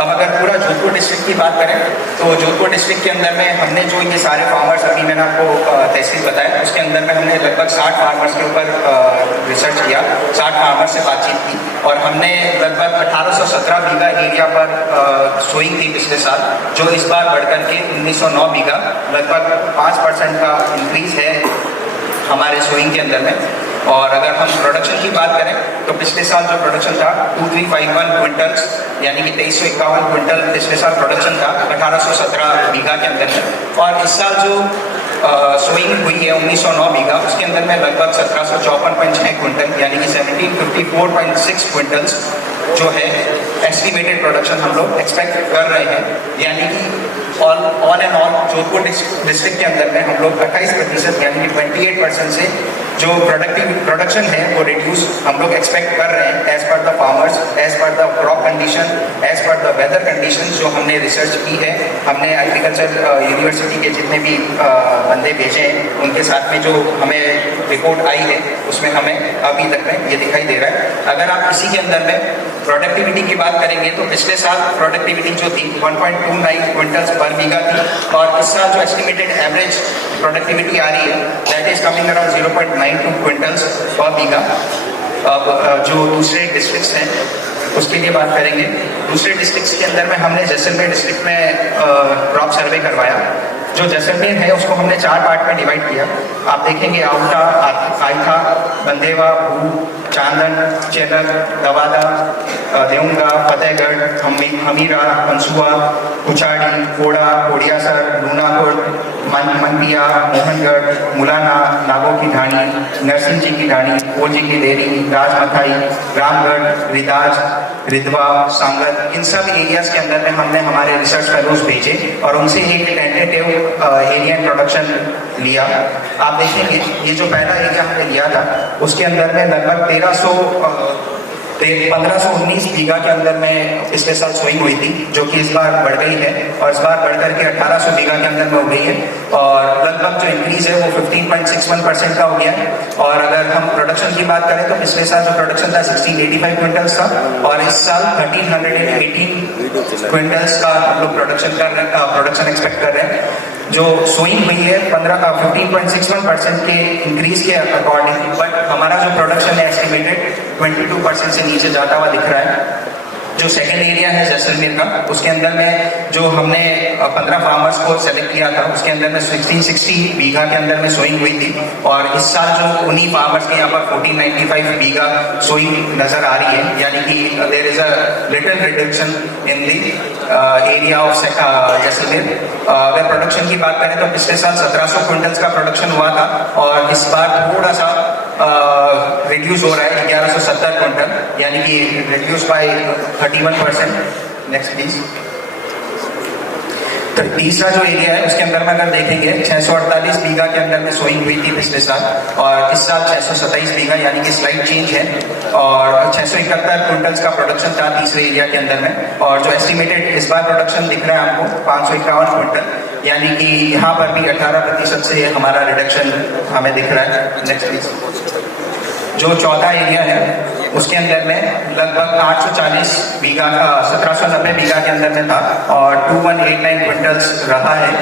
अब अगर पूरा जोधपुर डिस्ट्रिक्ट की बात करें तो जोधपुर डिस्ट्रिक्ट के अंदर में हमने जो ये सारे फार्मर्स अभी मैंने आपको तहसील बताया उसके अंदर में हमने लगभग 60 फार्मर्स के ऊपर रिसर्च किया, 60 फार्मर्स से बातचीत की और हमने लगभग 1817 बीघा एरिया पर सोइंग थी पिछले साल, जो इस बार बढ़कर के 1909 बीघा, लगभग 5% का इंक्रीज है हमारे सोइंग के अंदर में। और अगर हम प्रोडक्शन की बात करें तो पिछले साल जो प्रोडक्शन था 2351 क्विंटल्स यानी कि 2351 क्विंटल पिछले साल प्रोडक्शन था 1817 बीघा के अंदर में, और इस साल जो सोइंग हुई है 1909 बीघा उसके अंदर में लगभग 1754.6 क्विंटल यानी कि 1754.6 क्विंटल्स जो है एस्टिमेटेड प्रोडक्शन हम लोग एक्सपेक्ट कर रहे हैं, यानी कि all and all Jodhpur district के अंदर में हम लोग 28% यानी कि 28% से जो प्रोडक्शन है वो रिड्यूस हम लोग एक्सपेक्ट कर रहे हैं as per the farmers, as per the crop condition, as per the weather condition जो हमने रिसर्च की है। हमने एग्रीकल्चर यूनिवर्सिटी के जितने भी बंदे भेजे हैं उनके साथ में जो हमें रिपोर्ट आई है उसमें हमें अभी तक में ये दिखाई दे रहा है। अगर आप इसी के अंदर में प्रोडक्टिविटी की बात करेंगे तो पिछले साल प्रोडक्टिविटी जो थी 1.29 क्विंटल्स पर बीघा थी और इस साल जो एस्टिमेटेड एवरेज प्रोडक्टिविटी आ रही है that is coming around 0.92 quintals पर बीघा। अब जो दूसरे डिस्ट्रिक्ट्स हैं उसके लिए बात करेंगे। दूसरे डिस्ट्रिक्ट्स के अंदर में हमने जैसलमेर डिस्ट्रिक्ट में क्रॉप सर्वे करवाया। जो जैसलमेर है उसको हमने 4 पार्ट में डिवाइड किया। आप देखेंगे आउटा, आइथा, बंदेवा, भू, चांदन, चेलर, दवादा, देऊंगा, फतेहगढ़, हमीरा, कंसुआ, कुचाड़ी, कोड़ा, कोडियासर, लूनापुर, मंदिया, मोहनगढ़, मुलाना, नागो की ढाणी, नरसिंह जी की ढाणी, ओजी की देरी, राजमथाई, रामगढ़, रिदाज, रिदवा, सांगत, इन सब एरियाज के अंदर में हमने हमारे रिसर्च फेलोज भेजे और उनसे एक टेंटेटिव एरिया प्रोडक्शन लिया। आप देखेंगे ये जो पहला एरिया हमने लिया था उसके अंदर में लगभग 1519 बीघा के अंदर में पिछले साल सोइंग हुई थी, जो कि इस बार बढ़ गई है और इस बार बढ़कर के 1800 बीघा के अंदर में हो गई है और लगभग जो इंक्रीज है वो 15.61% का हो गया है। और अगर हम प्रोडक्शन की बात करें तो पिछले साल जो प्रोडक्शन था 1685 क्विंटल्स था और इस साल 1318 क्विंटल्स का हम लोग प्रोडक्शन एक्सपेक्ट कर रहे हैं। जो सोइंग हुई है 15.61% के इंक्रीज के अकॉर्डिंग, बट हमारा जो प्रोडक्शन है एस्टिमेटेड 22% से नीचे जाता हुआ दिख रहा है। जो सेकेंड एरिया है जैसलमेर का उसके अंदर में जो हमने 15 फार्मर्स को सेलेक्ट किया था उसके अंदर में 1660 बीघा के अंदर में सोइंग हुई थी और इस साल जो उन्हीं फार्मर्स के यहाँ पर 1495 बीघा सोइंग नजर आ रही है, यानी कि there is a little reduction in the area of Jaisalmer. अगर प्रोडक्शन की बात करें तो पिछले साल 1700 क्विंटल्स का प्रोडक्शन हुआ था और इस बार थोड़ा सा रिड्यूस हो रहा है 1170 क्विंटल यानी कि रिड्यूस बाय 31%। Next please. तो तीसरा जो एरिया है उसके अंदर में अगर देखेंगे 648 बीघा के अंदर में सोइंग हुई थी पिछले साल और इस साल 627 बीघा यानी कि स्लाइट चेंज है और 671 क्विंटल्स का प्रोडक्शन था तीसरे एरिया के अंदर में और जो एस्टिमेटेड इस बार प्रोडक्शन दिख रहा है आपको 551 क्विंटल यानी कि यहाँ पर भी 18% से हमारा रिडक्शन हमें दिख रहा है। Next please. जो चौथा एरिया है उसके अंदर में लगभग 840 बीघा का 1790 बीघा के अंदर में था और 2189 क्विंटल्स रहा है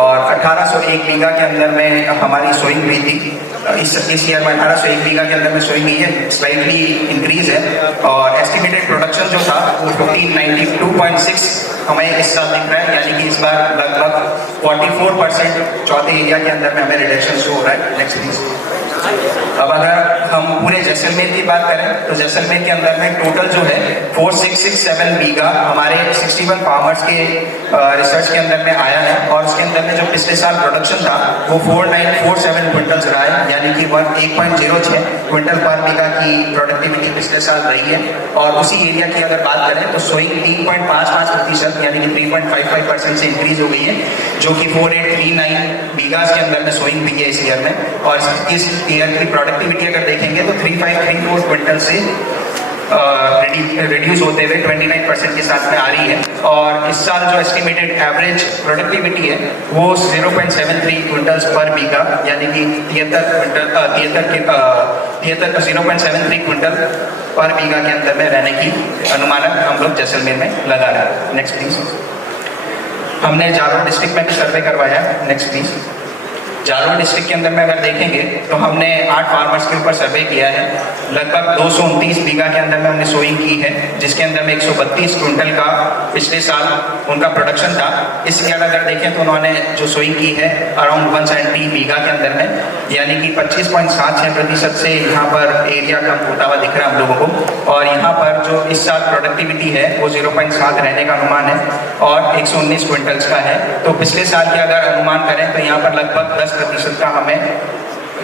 और 1801 बीघा के अंदर में हमारी सोइंग हुई थी। इस ईयर में 1801 बीघा के अंदर में सोइंग हुई है, स्लाइटली इंक्रीज है और एस्टिमेटेड प्रोडक्शन जो था वो 1592.6 हमें इस साल दिख रहा है यानी कि इस बार लगभग 44% चौथे एरिया के अंदर में हमें रिडक्शन शो हो रहा है। Next please. अब अगर हम पूरे जैसलमेर की बात करें तो जैसलमेर के अंदर में टोटल जो है 4667 बीघा हमारे 61 फार्मर्स के रिसर्च के अंदर में आया है, और उसके अंदर में जो पिछले साल प्रोडक्शन था वो 4947 क्विंटल्स रहा है, यानी कि 1.06 क्विंटल पर बीघा की प्रोडक्टिविटी पिछले साल रही है। और उसी एरिया की अगर बात करें तो सोइंग 3.55% यानी कि 3.55% से इंक्रीज हो गई है, जो कि 4839 बीघा के अंदर में सोइंग हुई है इस ईयर में। और इस ईयर की प्रोडक्टिविटी अगर देखेंगे तो 3534 क्विंटल से रिड्यूस होते हुए 29% के साथ में आ रही है। और इस साल जो एस्टिमेटेड एवरेज प्रोडक्टिविटी है वो 0.73 क्विंटल्स पर बीघा यानी कि 0.73 क्विंटल पर बीघा के अंदर में रहने की अनुमानक हम लोग जैसलमेर में लगा रहे हैं। Next please. हमने जालौर डिस्ट्रिक्ट में भी सर्वे करवाया। Next please. जालौर डिस्ट्रिक्ट के अंदर में अगर देखेंगे तो हमने 8 फार्मर्स के ऊपर सर्वे किया है। लगभग 229 बीघा के अंदर में हमने सोइंग की है, जिसके अंदर में 132 क्विंटल का पिछले साल उनका प्रोडक्शन था। इस ईयर अगर देखें तो उन्होंने जो सोइंग की है अराउंड 170 बीघा के अंदर में, यानी कि 25.76% से यहाँ पर एरिया कम होता हुआ दिख रहा है हम लोगों को। और यहाँ पर जो इस साल प्रोडक्टिविटी है वो 0.7 रहने का अनुमान है और 119 क्विंटल्स का है। तो पिछले साल के अगर अनुमान करें तो यहाँ पर लगभग 10% का हमें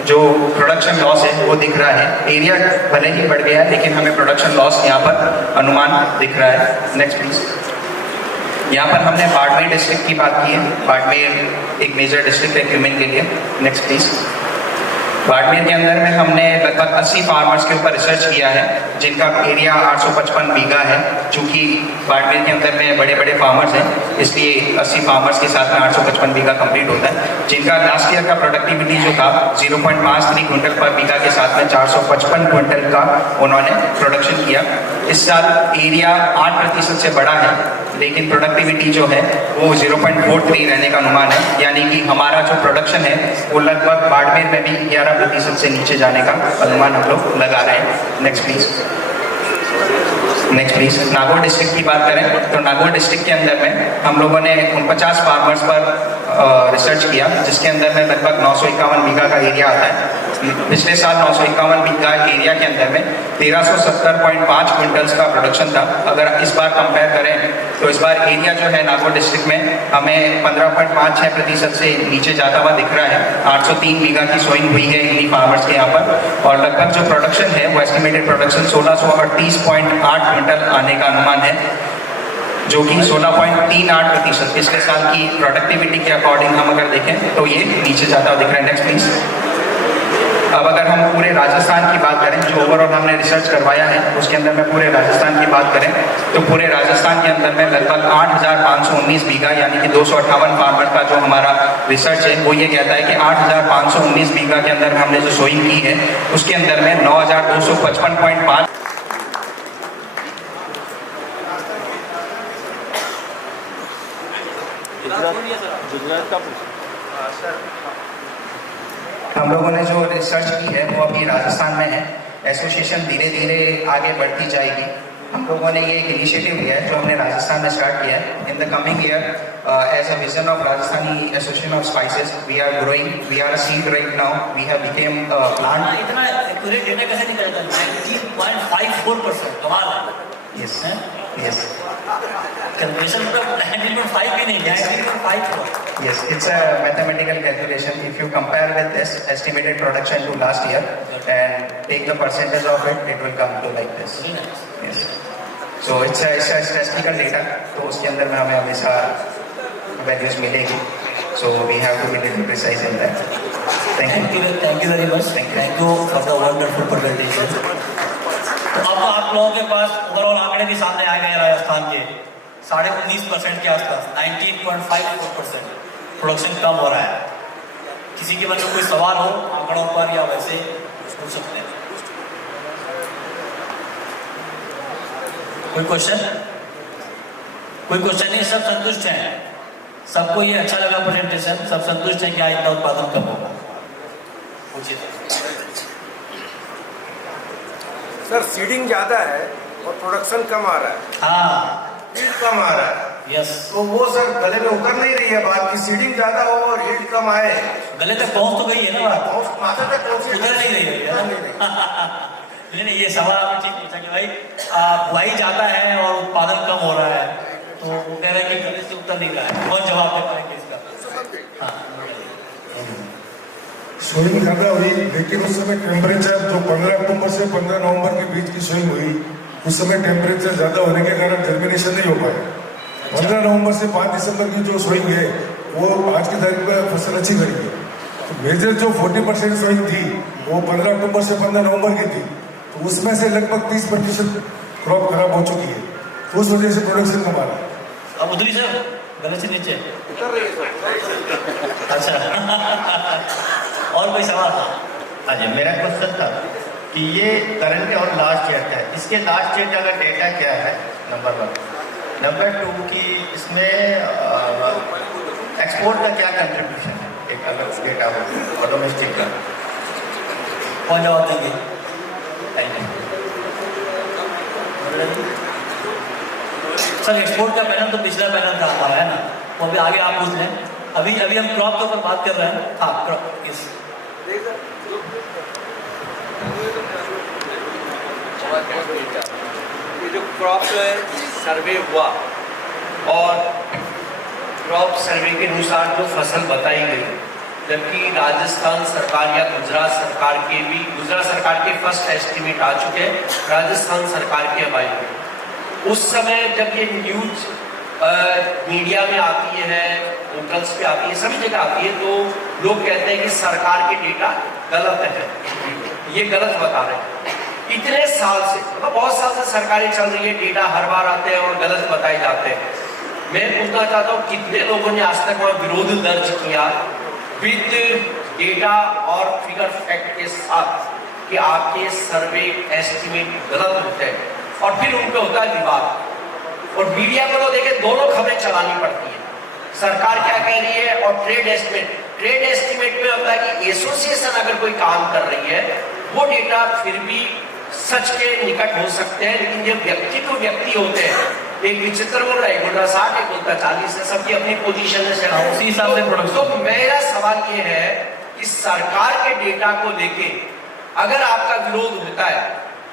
जो प्रोडक्शन लॉस है वो दिख रहा है। एरिया भले ही बढ़ गया है लेकिन हमें प्रोडक्शन लॉस यहाँ पर अनुमान दिख रहा है। Next please. यहाँ पर हमने बाड़मेर डिस्ट्रिक्ट की बात की है। बाड़मेर एक मेजर डिस्ट्रिक्ट है क्यूमिन के लिए। Next please. बाड़मेर के अंदर में हमने लगभग 80 फार्मर्स के ऊपर रिसर्च किया है, जिनका एरिया 855 बीघा है। चूंकि बाड़मेर के अंदर में बड़े बड़े फार्मर्स हैं इसलिए 80 फार्मर्स के साथ में 855 बीघा कंप्लीट होता है, जिनका लास्ट ईयर का प्रोडक्टिविटी जो था 0.53 क्विंटल पर बीघा के साथ में 455 क्विंटल का उन्होंने प्रोडक्शन किया। इस साल एरिया 8% से बढ़ा है लेकिन प्रोडक्टिविटी जो है वो 0.43 रहने का अनुमान है, यानी कि हमारा जो प्रोडक्शन है वो लगभग बाड़मेर में भी 11% से नीचे जाने का अनुमान हम लोग लगा रहे हैं। Next please. Next please. Nagaur district की बात करें तो नागौर डिस्ट्रिक्ट के अंदर में हम लोगों ने 49 फार्मर्स पर रिसर्च किया, जिसके अंदर में लगभग 951 बीघा का एरिया आता है। पिछले साल 951 बीघा एरिया के अंदर में 1370.5 क्विंटल्स का प्रोडक्शन था। अगर इस बार कंपेयर करें तो इस बार एरिया जो है नागौर डिस्ट्रिक्ट में हमें 15.56% से नीचे जाता हुआ दिख रहा है। 803 बीघा की सोइंग हुई है इन्हीं फार्मर्स के यहाँ पर, और लगभग जो प्रोडक्शन है वो एस्टिमेटेड प्रोडक्शन 1638.8 क्विंटल आने का अनुमान है, जो कि 16.38% पिछले साल की प्रोडक्टिविटी के अकॉर्डिंग हम अगर देखें तो ये नीचे जाता हुआ दिख रहा है। Next please. अब अगर हम पूरे राजस्थान की बात करें, जो ओवरऑल हमने रिसर्च करवाया है उसके अंदर में पूरे राजस्थान की बात करें तो पूरे राजस्थान के अंदर में लगभग 8519 बीघा यानी कि 258 फार्मर का जो हमारा रिसर्च है वो ये कहता है कि 8519 बीघा के अंदर हमने जो सोइंग की है उसके अंदर में 9255.5 हम लोगों ने जो रिसर्च की है वो अभी राजस्थान में है। एसोसिएशन धीरे धीरे आगे बढ़ती जाएगी। हम लोगों ने ये एक इनिशिएटिव लिया है जो हमने राजस्थान में स्टार्ट किया है। In the coming year as a vision of Rajasthani association of spices we are growing, we are a seed right now, we have became plant. इतना एक्यूरेट डेटा कैसे निकलता है? 19.54%। कमाल है। यस यस कैलकुलेशन मतलब 19.5 भी नहीं, 19.5। Yes, it's a mathematical calculation. If you compare with this estimated production to last year and take the percentage of it, it will come to like this. Yes. So it's a statistical data. तो उसके अंदर में हमें हमेशा values मिलेगी. So we have to be little precise in that. Thank you. Thank you very much. Thank you for the wonderful presentation. तो अब आप लोगों के पास ओवरऑल आंकड़े भी सामने आ गए राजस्थान के 19.5% के आसपास 19.54% प्रोडक्शन कम हो रहा है। किसी के मन में कोई सवाल हो आंकड़ों पर या वैसे पूछ सकते हैं। कोई क्वेश्चन? कोई क्वेश्चन नहीं, सब संतुष्ट हैं? सबको ये अच्छा लगा प्रेजेंटेशन? सब संतुष्ट हैं कि इतना उत्पादन कम होगा? पूछिए सर। सीडिंग ज्यादा है और प्रोडक्शन कम आ रहा है। हाँ, हीट कम आ रहा है। यस। तो वो सर गले में उतर नहीं रही है बात की सीडिंग ज्यादा हो और हीट कम आए। गले तक पहुंच तो गई है ना बात? माथा तक पहुंचे उधर नहीं रही है ना? नहीं, ये सवाल आपने ठीक पूछा कि भाई बुआई ज्यादा है और उत्पादन कम हो रहा है, तो वो कह रहे हैं कि गले से उत्तर नहीं रहा है, कौन जवाब दे पाएंगे इसका? हाँ, स्विंग ज्यादा हुई, लेकिन उस समय टेम्परेचर जो 15 अक्टूबर से 15 नवंबर के बीच की स्विंग हुई, उस समय टेम्परेचर ज्यादा होने के कारण जर्मिनेशन नहीं हो पाया। 15 नवंबर से 5 दिसंबर की जो स्विंग है वो आज की तारीख में फसल अच्छी करी है। तो मेजर जो 40% स्विंग थी वो 15 अक्टूबर से 15 नवंबर की थी, तो उसमें से लगभग 30% क्रॉप खराब हो चुकी है, तो उस वजह से प्रोडक्शन कम आ रहा है। अब उधरी सर गले से नीचे अच्छा और कोई सवाल था? हाँ जी, मेरा क्वेश्चन था कि ये करंट और लास्ट ईयर का है, इसके लास्ट ईयर का डेटा क्या है, नंबर 1। नंबर 2 की इसमें एक्सपोर्ट का क्या कंट्रीब्यूशन है, एक अलग डेटा हो और डोमेस्टिक का। कौन जवाब देंगे? सर एक्सपोर्ट का पैनल तो पिछला पैनल था हमारा, है ना, वो अभी आगे आप पूछ लें। अभी हम क्रॉप के ऊपर बात कर रहे हैं। हाँ, क्रॉप इस ये जो क्रॉप सर्वे हुआ और क्रॉप सर्वे के अनुसार जो फसल बताई गई, जबकि राजस्थान सरकार या गुजरात सरकार के फर्स्ट एस्टिमेट आ चुके हैं, राजस्थान सरकार के अब आएंगे। उस समय जब ये न्यूज मीडिया में आती है, पोर्टल्स पे आती है, सभी जगह आती है, तो लोग कहते हैं कि सरकार के डेटा गलत है, ये गलत बता रहे हैं। इतने साल से, मतलब बहुत साल से सरकारें चल रही है, डेटा हर बार आते हैं और गलत बताए जाते हैं। मैं पूछना चाहता हूँ कितने लोगों ने आज तक वहां विरोध दर्ज किया विद डेटा और फिगर फैक्ट के साथ कि आपके सर्वे एस्टिमेट गलत होते हैं, और फिर उन पे होता है विवाद। और मीडिया को तो देखे दोनों खबरें चलानी पड़ती है, सरकार क्या कह रही है और ट्रेड एस्टिमेट में होता है कि एसोसिएशन अगर कोई काम कर रही है वो डेटा फिर भी सच के निकट हो सकते हैं, लेकिन ये व्यक्ति तो व्यक्ति होते हैं, एक विचित्र बोल रहा है, एक बोल रहा 60, एक बोलता 40 है, सबकी अपनी पोजीशन है, उसी हिसाब से तो मेरा सवाल ये है कि सरकार के डेटा को लेके अगर आपका विरोध होता है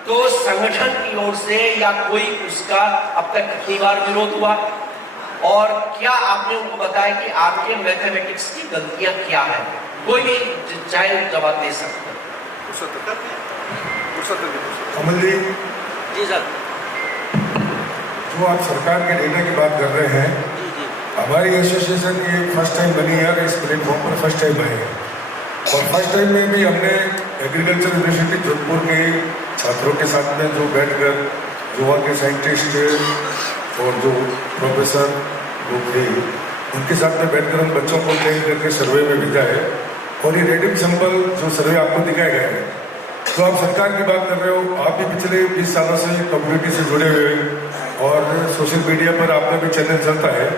तो संगठन की ओर से या कोई उसका अब तक कितनी बार विरोध हुआ, और क्या आपने उनको बताया कि आपके मैथमेटिक्स की गलतियां क्या है? कोई भी चाहे जवाब दे सकते हैं। कमल जी सर, जो आप सरकार के डेटा की बात कर रहे हैं, हमारी एसोसिएशन ये फर्स्ट टाइम बनी है, इस प्लेटफॉर्म पर फर्स्ट टाइम आए हैं, और फर्स्ट टाइम में भी हमने एग्रीकल्चर यूनिवर्सिटी जोधपुर के छात्रों के साथ में जो बैठकर जो वहाँ के साइंटिस्ट और जो प्रोफेसर लोग थे उनके साथ में बैठकर हम बच्चों को ट्रेन करके सर्वे में भेजा है, और ये रेडियम सैंपल जो सर्वे आपको दिखाया गया है, तो आप सरकार की बात कर रहे हो, आप भी पिछले 20 सालों से कम्युनिटी से जुड़े हुए हैं और सोशल मीडिया पर आपका भी चैनल चलता है,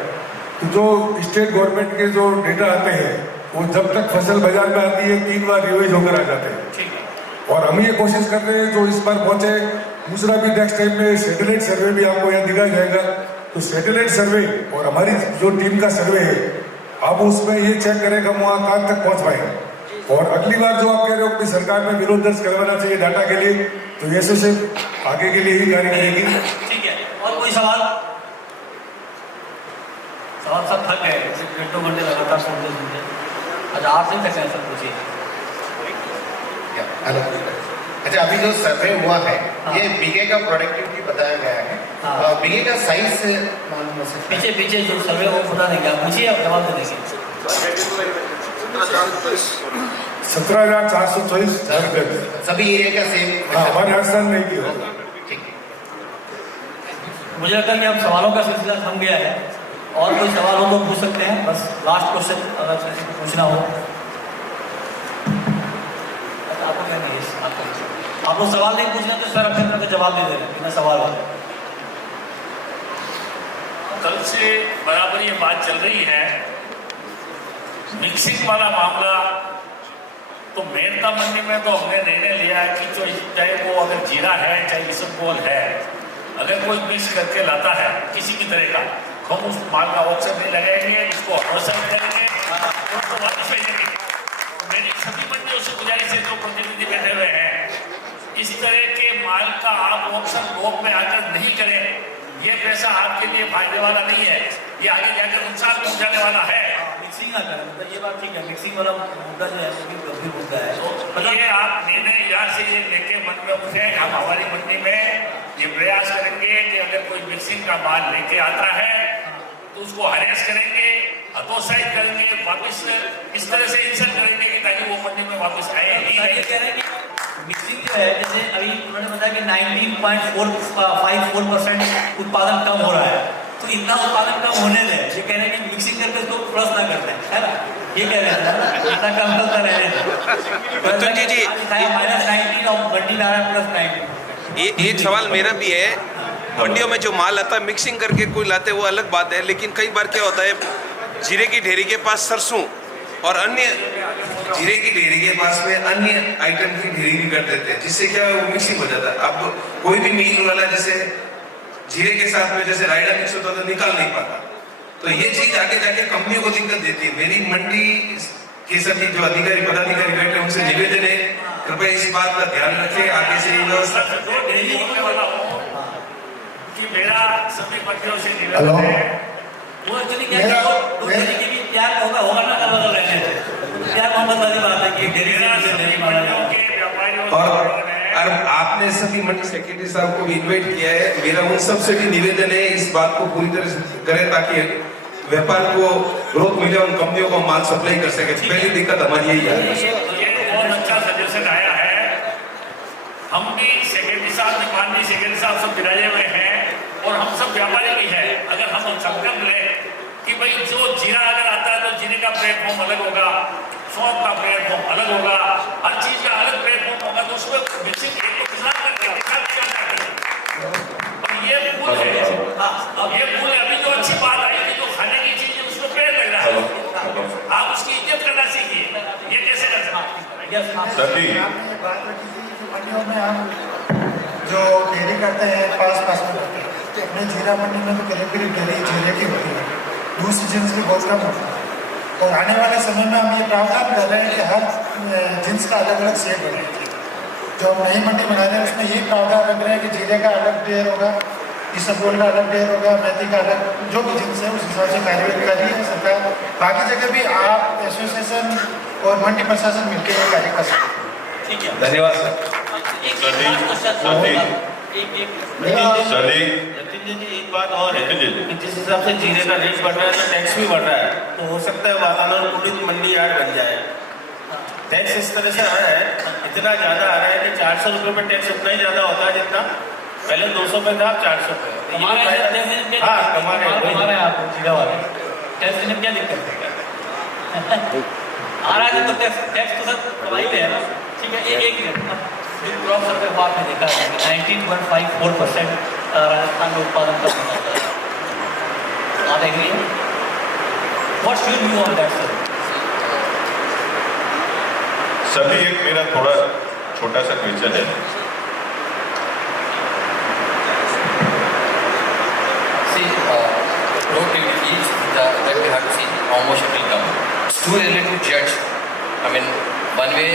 तो जो स्टेट गवर्नमेंट के जो डेटा आते हैं वो जब तक फसल बाजार में आती है 3 बार रिवाइज होकर आ जाते हैं, और हम ये कोशिश कर रहे हैं जो इस बार पहुंचे, दूसरा भी नेक्स्ट टाइम में सैटेलाइट सर्वे भी आपको यहाँ दिखाया जाएगा, तो सैटेलाइट सर्वे और हमारी जो टीम का सर्वे है आप उसमें ये चेक करें हम वहाँ कहाँ तक पहुँच पाएंगे। और अगली बार जो आप कह रहे हो कि सरकार में विरोध दर्ज करवाना चाहिए डाटा के लिए, तो ऐसे से आगे के लिए ही कार्य करेगी। ठीक है, और कोई सवाल सब थक गए, घंटों घंटे लगातार सुनते। अच्छा, आपसे कैसे सब पूछिए। अच्छा, अभी जो सर्वे हुआ है ये बीघे का प्रोडक्टिविटी बताया गया है, बीघे का साइज मालूम हो सकता है? पीछे जो सर्वे वो बता देंगे, आप पूछिए, आप जवाब दे देंगे। 17,424 सभी एरिया का सेम? हाँ, हमारे राजस्थान में भी होगा। मुझे लगता है कि अब सवालों का सिलसिला थम गया है, और कोई सवाल हो तो पूछ सकते हैं, बस लास्ट क्वेश्चन अगर किसी को पूछना हो। आपको क्या नहीं है, आपको सवाल नहीं पूछना तो सर अपने तरफ जवाब दे देना, बिना सवाल हो। कल से बराबर ये बात चल रही है, मिक्सिंग वाला मामला, तो मेरता मंडी में तो हमने निर्णय लिया है कि जो चाहे वो अगर जीरा है चाहे इसबगोल है, अगर कोई मिक्स करके लाता है किसी भी तरह का, हम उस माल का ऑक्शन नहीं लगाएंगे, उसको अवसर करेंगे, उसको वापस भेजेंगे। मेरी सभी मंडियों से गुजारिश इस तरह के माल का आप ऑप्शन ब्लॉक में आकर नहीं करें, ये पैसा आपके लिए फायदे वाला नहीं है, ये आगे जाकर नुकसान पहुंचाने वाला है। मिक्सिंग ना करें, मतलब ये बात ठीक है, मिक्सिंग वाला मुद्दा जो है वो भी गंभीर मुद्दा है। ये आप निर्णय यहाँ से ये लेके मन में उठे, हम हमारी मंडी में ये प्रयास करेंगे कि अगर कोई मिक्सिंग का माल लेके आता है तो उसको हरेस करेंगे, हतोत्साहित करेंगे, वापस इस तरह से इंसल्ट करेंगे कि ताकि वो मंडी में वापस आए ही नहीं। कह रहे हैं कि मिक्सिंग जो है, जैसे अभी उन्होंने बताया कि 19.54% उत्पादन कम हो रहा है, तो इतना उत्पादन कम होने दें, ये कह रहे हैं कि मिक्सिंग करके इसको प्लस ना करते हैं, है ना, ये कह रहे हैं इतना कम होता रहने दें। जी -19 और मंडी ला रहा है +90। एक सवाल मेरा भी है, मंडियों में जो माल आता है मिक्सिंग करके कोई लाते हैं वो अलग बात है, लेकिन कई बार क्या होता है जीरे की ढेरी के पास सरसों और अन्य जीरे की ढेरी के पास में अन्य आइटम की ढेरी भी कर देते हैं, जिससे क्या वो मिक्सिंग हो जाता है। अब कोई भी मिल वाला जैसे जीरे के साथ में जैसे राइडर मिक्स होता तो निकाल नहीं पाता, तो ये चीज आगे जाके कंपनियों को दिक्कत देती है। मेरी मंडी के सभी जो अधिकारी पदाधिकारी बैठे उनसे निवेदन है, कृपया इस बात का ध्यान रखें, आगे से ये व्यवस्था। मेरा सभी मंत्रियों से निवेदन है, वो एक्चुअली क्या है, वो डेरी के भी प्यार होगा ना, अलग अलग रहने से प्यार मोहब्बत वाली बात है कि डेरी से और आपने सभी मंडी सेक्रेटरी साहब को भी इन्वाइट किया है, मेरा उन सबसे भी निवेदन है इस बात को पूरी तरह से करें ताकि व्यापार को ग्रोथ मिले, उन कंपनियों को माल सप्लाई कर सके। पहली दिक्कत हमारी यही है। ये बहुत अच्छा सजेशन आया है, हम भी सेक्रेटरी साहब, माननीय सेक्रेटरी साहब सब बिराजे हुए हैं और हम सब व्यापारी भी हैं। अगर हम संकल्प लें कि भाई जो जीरा अगर आता है तो जीरे का प्लेटफॉर्म अलग होगा, सौंफ का प्लेटफॉर्म अलग होगा, हर चीज का अलग प्लेटफॉर्म होगा, तो उसमें मिक्सिंग एक को किसान करके ये भूल है। अब ये भूल है, अभी जो अच्छी बात आई कि जो खाने की चीज है उसको पेड़ लग रहा है, आप उसकी इज्जत करना सीखिए। ये कैसे कर सकते हैं? मंडियों में हम जो डेयरी करते हैं पास में करते हैं, अपने जीरा मंडी में तो करीब डेयरी जीरे की होती है, दूसरी जिन्स भी बहुत कम होती है। और आने वाले समय में हम ये प्रावधान कर रहे हैं कि हर जिन्स का अलग अलग सेट बनेगी। जो हम नई मंडी बना रहे हैं उसमें यही प्रावधान रख रहे हैं कि जीरे का अलग ढेर होगा, इसबगोल का अलग ढेर होगा, मेथी का अलग, जो भी जिन्स है उस हिसाब से कार्यवाही कर रही है सरकार। बाकी जगह भी आप एसोसिएशन और मंडी प्रशासन मिलकर ये कार्य कर सकते हैं। ठीक है, धन्यवाद सर। जतिन जी एक बात और है कि जिस हिसाब से जीरे का रेट बढ़ रहा है तो टैक्स भी बढ़ रहा है, तो हो सकता है वातानुकूलित मंडी यार्ड बन जाए। टैक्स इस तरह से आ रहा है, इतना ज्यादा आ रहा है कि 400 रुपये पर टैक्स उतना ही ज्यादा होता है जितना पहले 200 पे था, 400 पे। हमारे हाँ, हमारे आप जीरा वाले टैक्स देने में क्या दिक्कत है? आ रहा है तो टैक्स तो सर कमाई है ना। ठीक है, एक मिनट, क्रॉप सर्वे बाद में देखा है 19.54% राजस्थान में उत्पादन कम होता है। आप एग्री हैं? What's your view on that sir? सभी एक मेरा थोड़ा छोटा सा क्वेश्चन है। See, productivity that we have to see how much it will come. It's too early to judge. I mean, one way,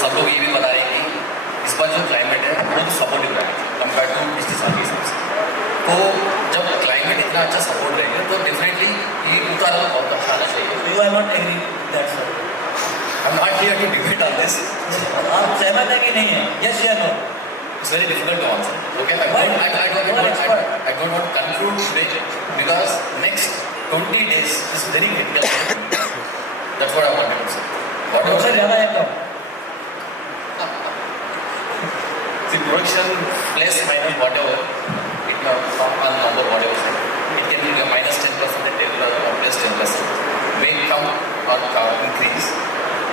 सब लोग ये भी बता रहे हैं कि इस बार जो क्लाइमेट है वो तो सपोर्टिव रहेगा कंपेयर टू पिछले साल के हिसाब से। तो जब क्लाइमेट इतना अच्छा सपोर्ट रहेगा तो डेफिनेटली ये उतार बहुत अच्छा आना चाहिए। You are not agree with that sir? I'm not here to debate on this. आप सहमत है कि नहीं है? Yes or no? It's very difficult to answer. Okay, I don't want to conclude today because next 20 days is very critical. That's what I wanted to say. Whatever ज़्यादा है कम? The production plus minus whatever, it may come on number whatever, it can be a minus 10% or plus 10%. May come or increase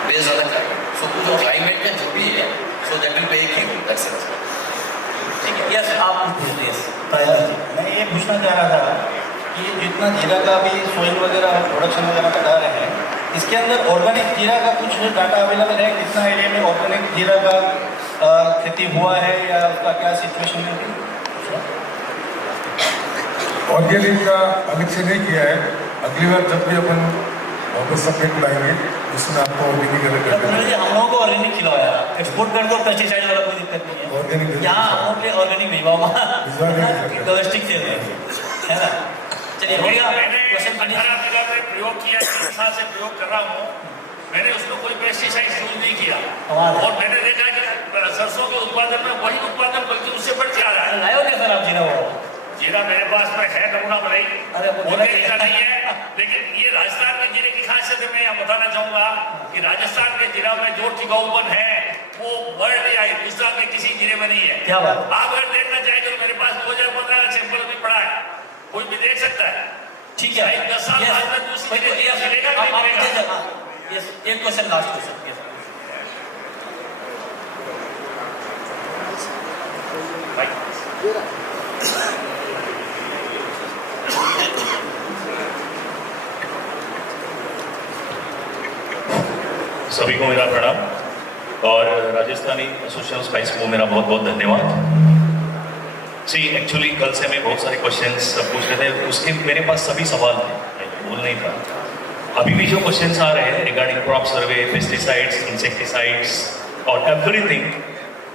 based on the climate. So जो climate का जो भी है, so that will play a key role. That's it. ठीक है, yes आप yes. मैं ये पूछना चाह रहा था कि जितना जीरा का भी सोइल वगैरह प्रोडक्शन वगैरह बता रहे हैं, इसके अंदर ऑर्गेनिक जीरा का कुछ डाटा अवेलेबल है? कितना एरिया में ऑर्गेनिक जीरा का खेती हुआ है या उसका क्या सिचुएशन है? ऑर्गेनिक का अलग से नहीं किया है, अगली बार जब भी अपन वापस सब्जेक्ट लाएंगे उसमें आपको ऑर्गेनिक अलग कर देंगे। हम लोगों को ऑर्गेनिक खिलाया एक्सपोर्ट कर दो पेस्टिसाइड वाला, कोई दिक्कत नहीं है। ऑर्गेनिक यहाँ ओनली ऑर्गेनिक भिजवाओ, डोमेस्टिक सेल है ना। चलिए हो गया। मैंने प्रयोग किया, 3 साल से प्रयोग कर रहा हूँ, मैंने उसमें कोई पेस्टिसाइड यूज नहीं किया, और मैंने देखा कि सरसों के उत्पादन में वही उत्पादन बल्कि उससे बढ़ के आ रहा है। लाए हो क्या सर आप जीरा? जीरा मेरे पास में है, नमूना बनाई, जीरा नहीं है, लेकिन ये राजस्थान के जीरे की खासियत है। मैं यहाँ बताना चाहूंगा कि राजस्थान के जीरा में जो टिकाऊपन है वो वर्ल्ड या हिंदुस्तान में किसी जीरे में नहीं है। क्या बात? आप अगर देखना चाहें तो मेरे पास 2015 का सैंपल भी पड़ा है, कोई भी देख सकता है। ठीक है, 10 साल बाद में दूसरी जीरे मिलेगा कि नहीं मिलेगा? एक क्वेश्चन लास्ट क्वेश्चन। सभी को मेरा प्रणाम, और राजस्थानी एसोसिएशन स्पाइस को मेरा बहुत बहुत धन्यवाद। सी एक्चुअली कल से मैं बहुत सारे क्वेश्चंस पूछ रहे थे, उसके मेरे पास सभी सवाल थे, मैं बोल नहीं था। अभी भी जो क्वेश्चंस आ रहे हैं regarding crop survey, pesticides, insecticides और एवरीथिंग,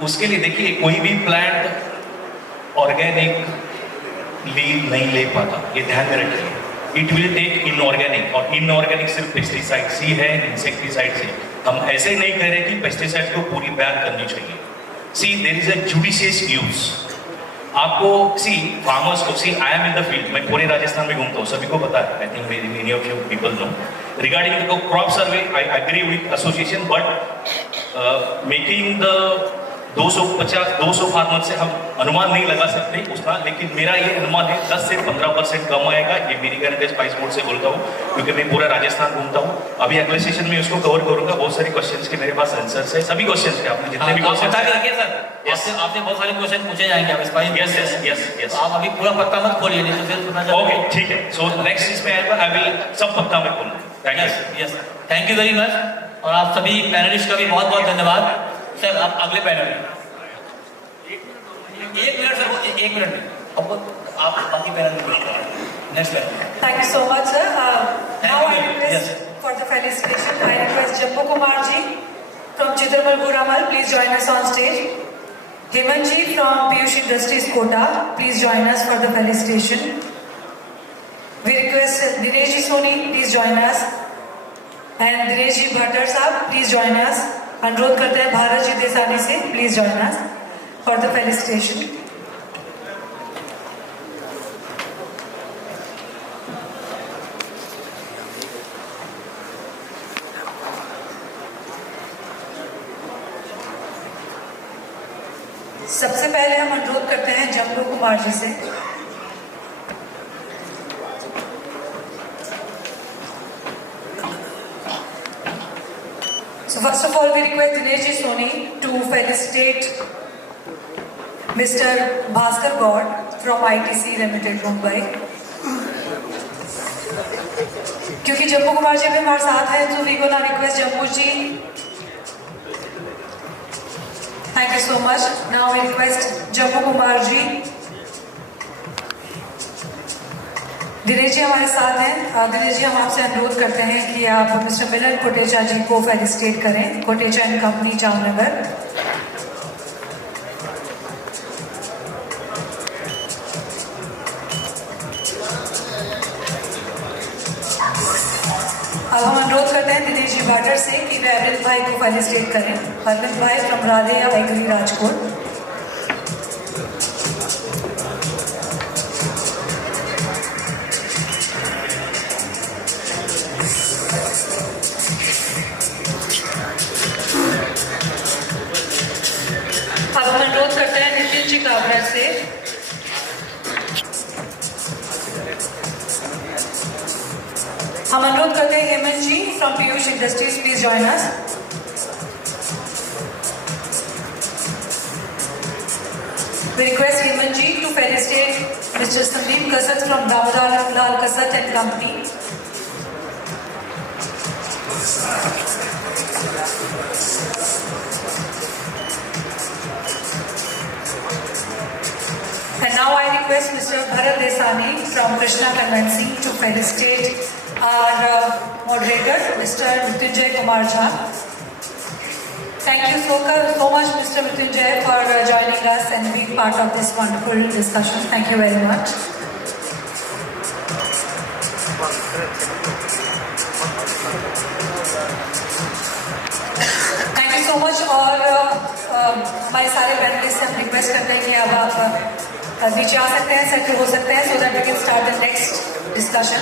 उसके लिए देखिए कोई भी प्लांट ऑर्गेनिक लीड नहीं ले पाता, ये ध्यान में रखिए। इट विल टेक इनऑर्गेनिक, और इनऑर्गेनिक सिर्फ पेस्टिसाइड्स ही है, इंसेक्टिसाइड्स है। हम ऐसे नहीं कह रहे कि पेस्टिसाइड को पूरी बैन करनी चाहिए। See there is a judicious use. आपको सी फार्मर्स को, see I am in the field, मैं पूरे राजस्थान में घूमता हूँ, सभी को पता है, I think many of you people know regarding the crop survey. I agree with association, but making the 250-200 farmer से हम अनुमान नहीं लगा सकते उसका, लेकिन मेरा ये अनुमान है 10 से 15% कम आएगा। ये मेरी गारंटी स्पाइस बोर्ड से बोलता हूँ, क्योंकि मैं पूरा राजस्थान घूमता हूँ। अभी अगले सेशन में उसको कवर करूंगा। बहुत सारे क्वेश्चंस के मेरे पास आंसर्स है, सभी क्वेश्चंस के, आपने जितने भी क्वेश्चन रखिए सर, आपसे बहुत सारे क्वेश्चन पूछे जाएंगे आप स्पाइस। यस आप अभी पूरा पत्ता मत खोलिए, नहीं तो फिर पता चलेगा। ओके ठीक है, सो नेक्स्ट इसमें आई विल सब पत्ता में खोलूंगा। Thank you. Yes, thank you very much. और आप सभी पैनलिस्ट का भी बहुत बहुत धन्यवाद। सर आप अगले पैनल, एक मिनट सर, एक मिनट में अब आप बाकी पैनल में next panel. Thank you so much, sir. Now I request for the felicitation, I request Jambu Kumar ji from Chitramal Guramal, please join us on stage. Heman ji from Piyush Industries Kota, please join us for the felicitation. We request Dinesh ji Soni, please join us. And Dinesh ji Bhattar साहब, please join us. अनुरोध करते हैं भारत जी देसानी से, please join us for the felicitation. सबसे पहले हम अनुरोध करते हैं जम्बू कुमार जी से। So first of all, we request Dinesh ji Soni to felicitate Mr. Bhaskar God from ITC Limited, Mumbai. क्योंकि जम्बू कुमार जी भी हमारे साथ हैं, तो we gonna request Jambu ji. Thank you so much. Now we request Jambu Kumar ji. Dinesh ji हमारे साथ हैं। दिनेश जी, हम आपसे अनुरोध करते हैं कि आप मिस्टर मिलन कोटेचा जी को फेलिसिटेट करें, कोटेचा एंड कंपनी जामनगर। अब हम अनुरोध करते हैं दिनेश जी भाटर से कि वे अरविंद भाई को फेलिसिटेट करें। अरविंद भाई फ्रॉम राधेया एग्री राजकोट। अब हम अनुरोध करते हैं नितिन जी काबरा से। हम अनुरोध करते हैं Hemant ji from Piyush industries, please join us. We request Heman ji to felicitate Mr. Sandeep Kasat from Damodar Lal Kasat and Company. And now I request Mr. Bharat Desani from Krishna Convency to felicitate our moderator, Mr. Mrityunjay Kumar Jha. Thank you so much, Mr. Mrityunjay, for joining us and being part of this wonderful discussion. Thank you very much. Thank you so much. और हमारे सारे panelist से हम request करते हैं कि अब आप नीचे आ सकते हैं, सेटल हो सकते हैं, so that we can start the next discussion.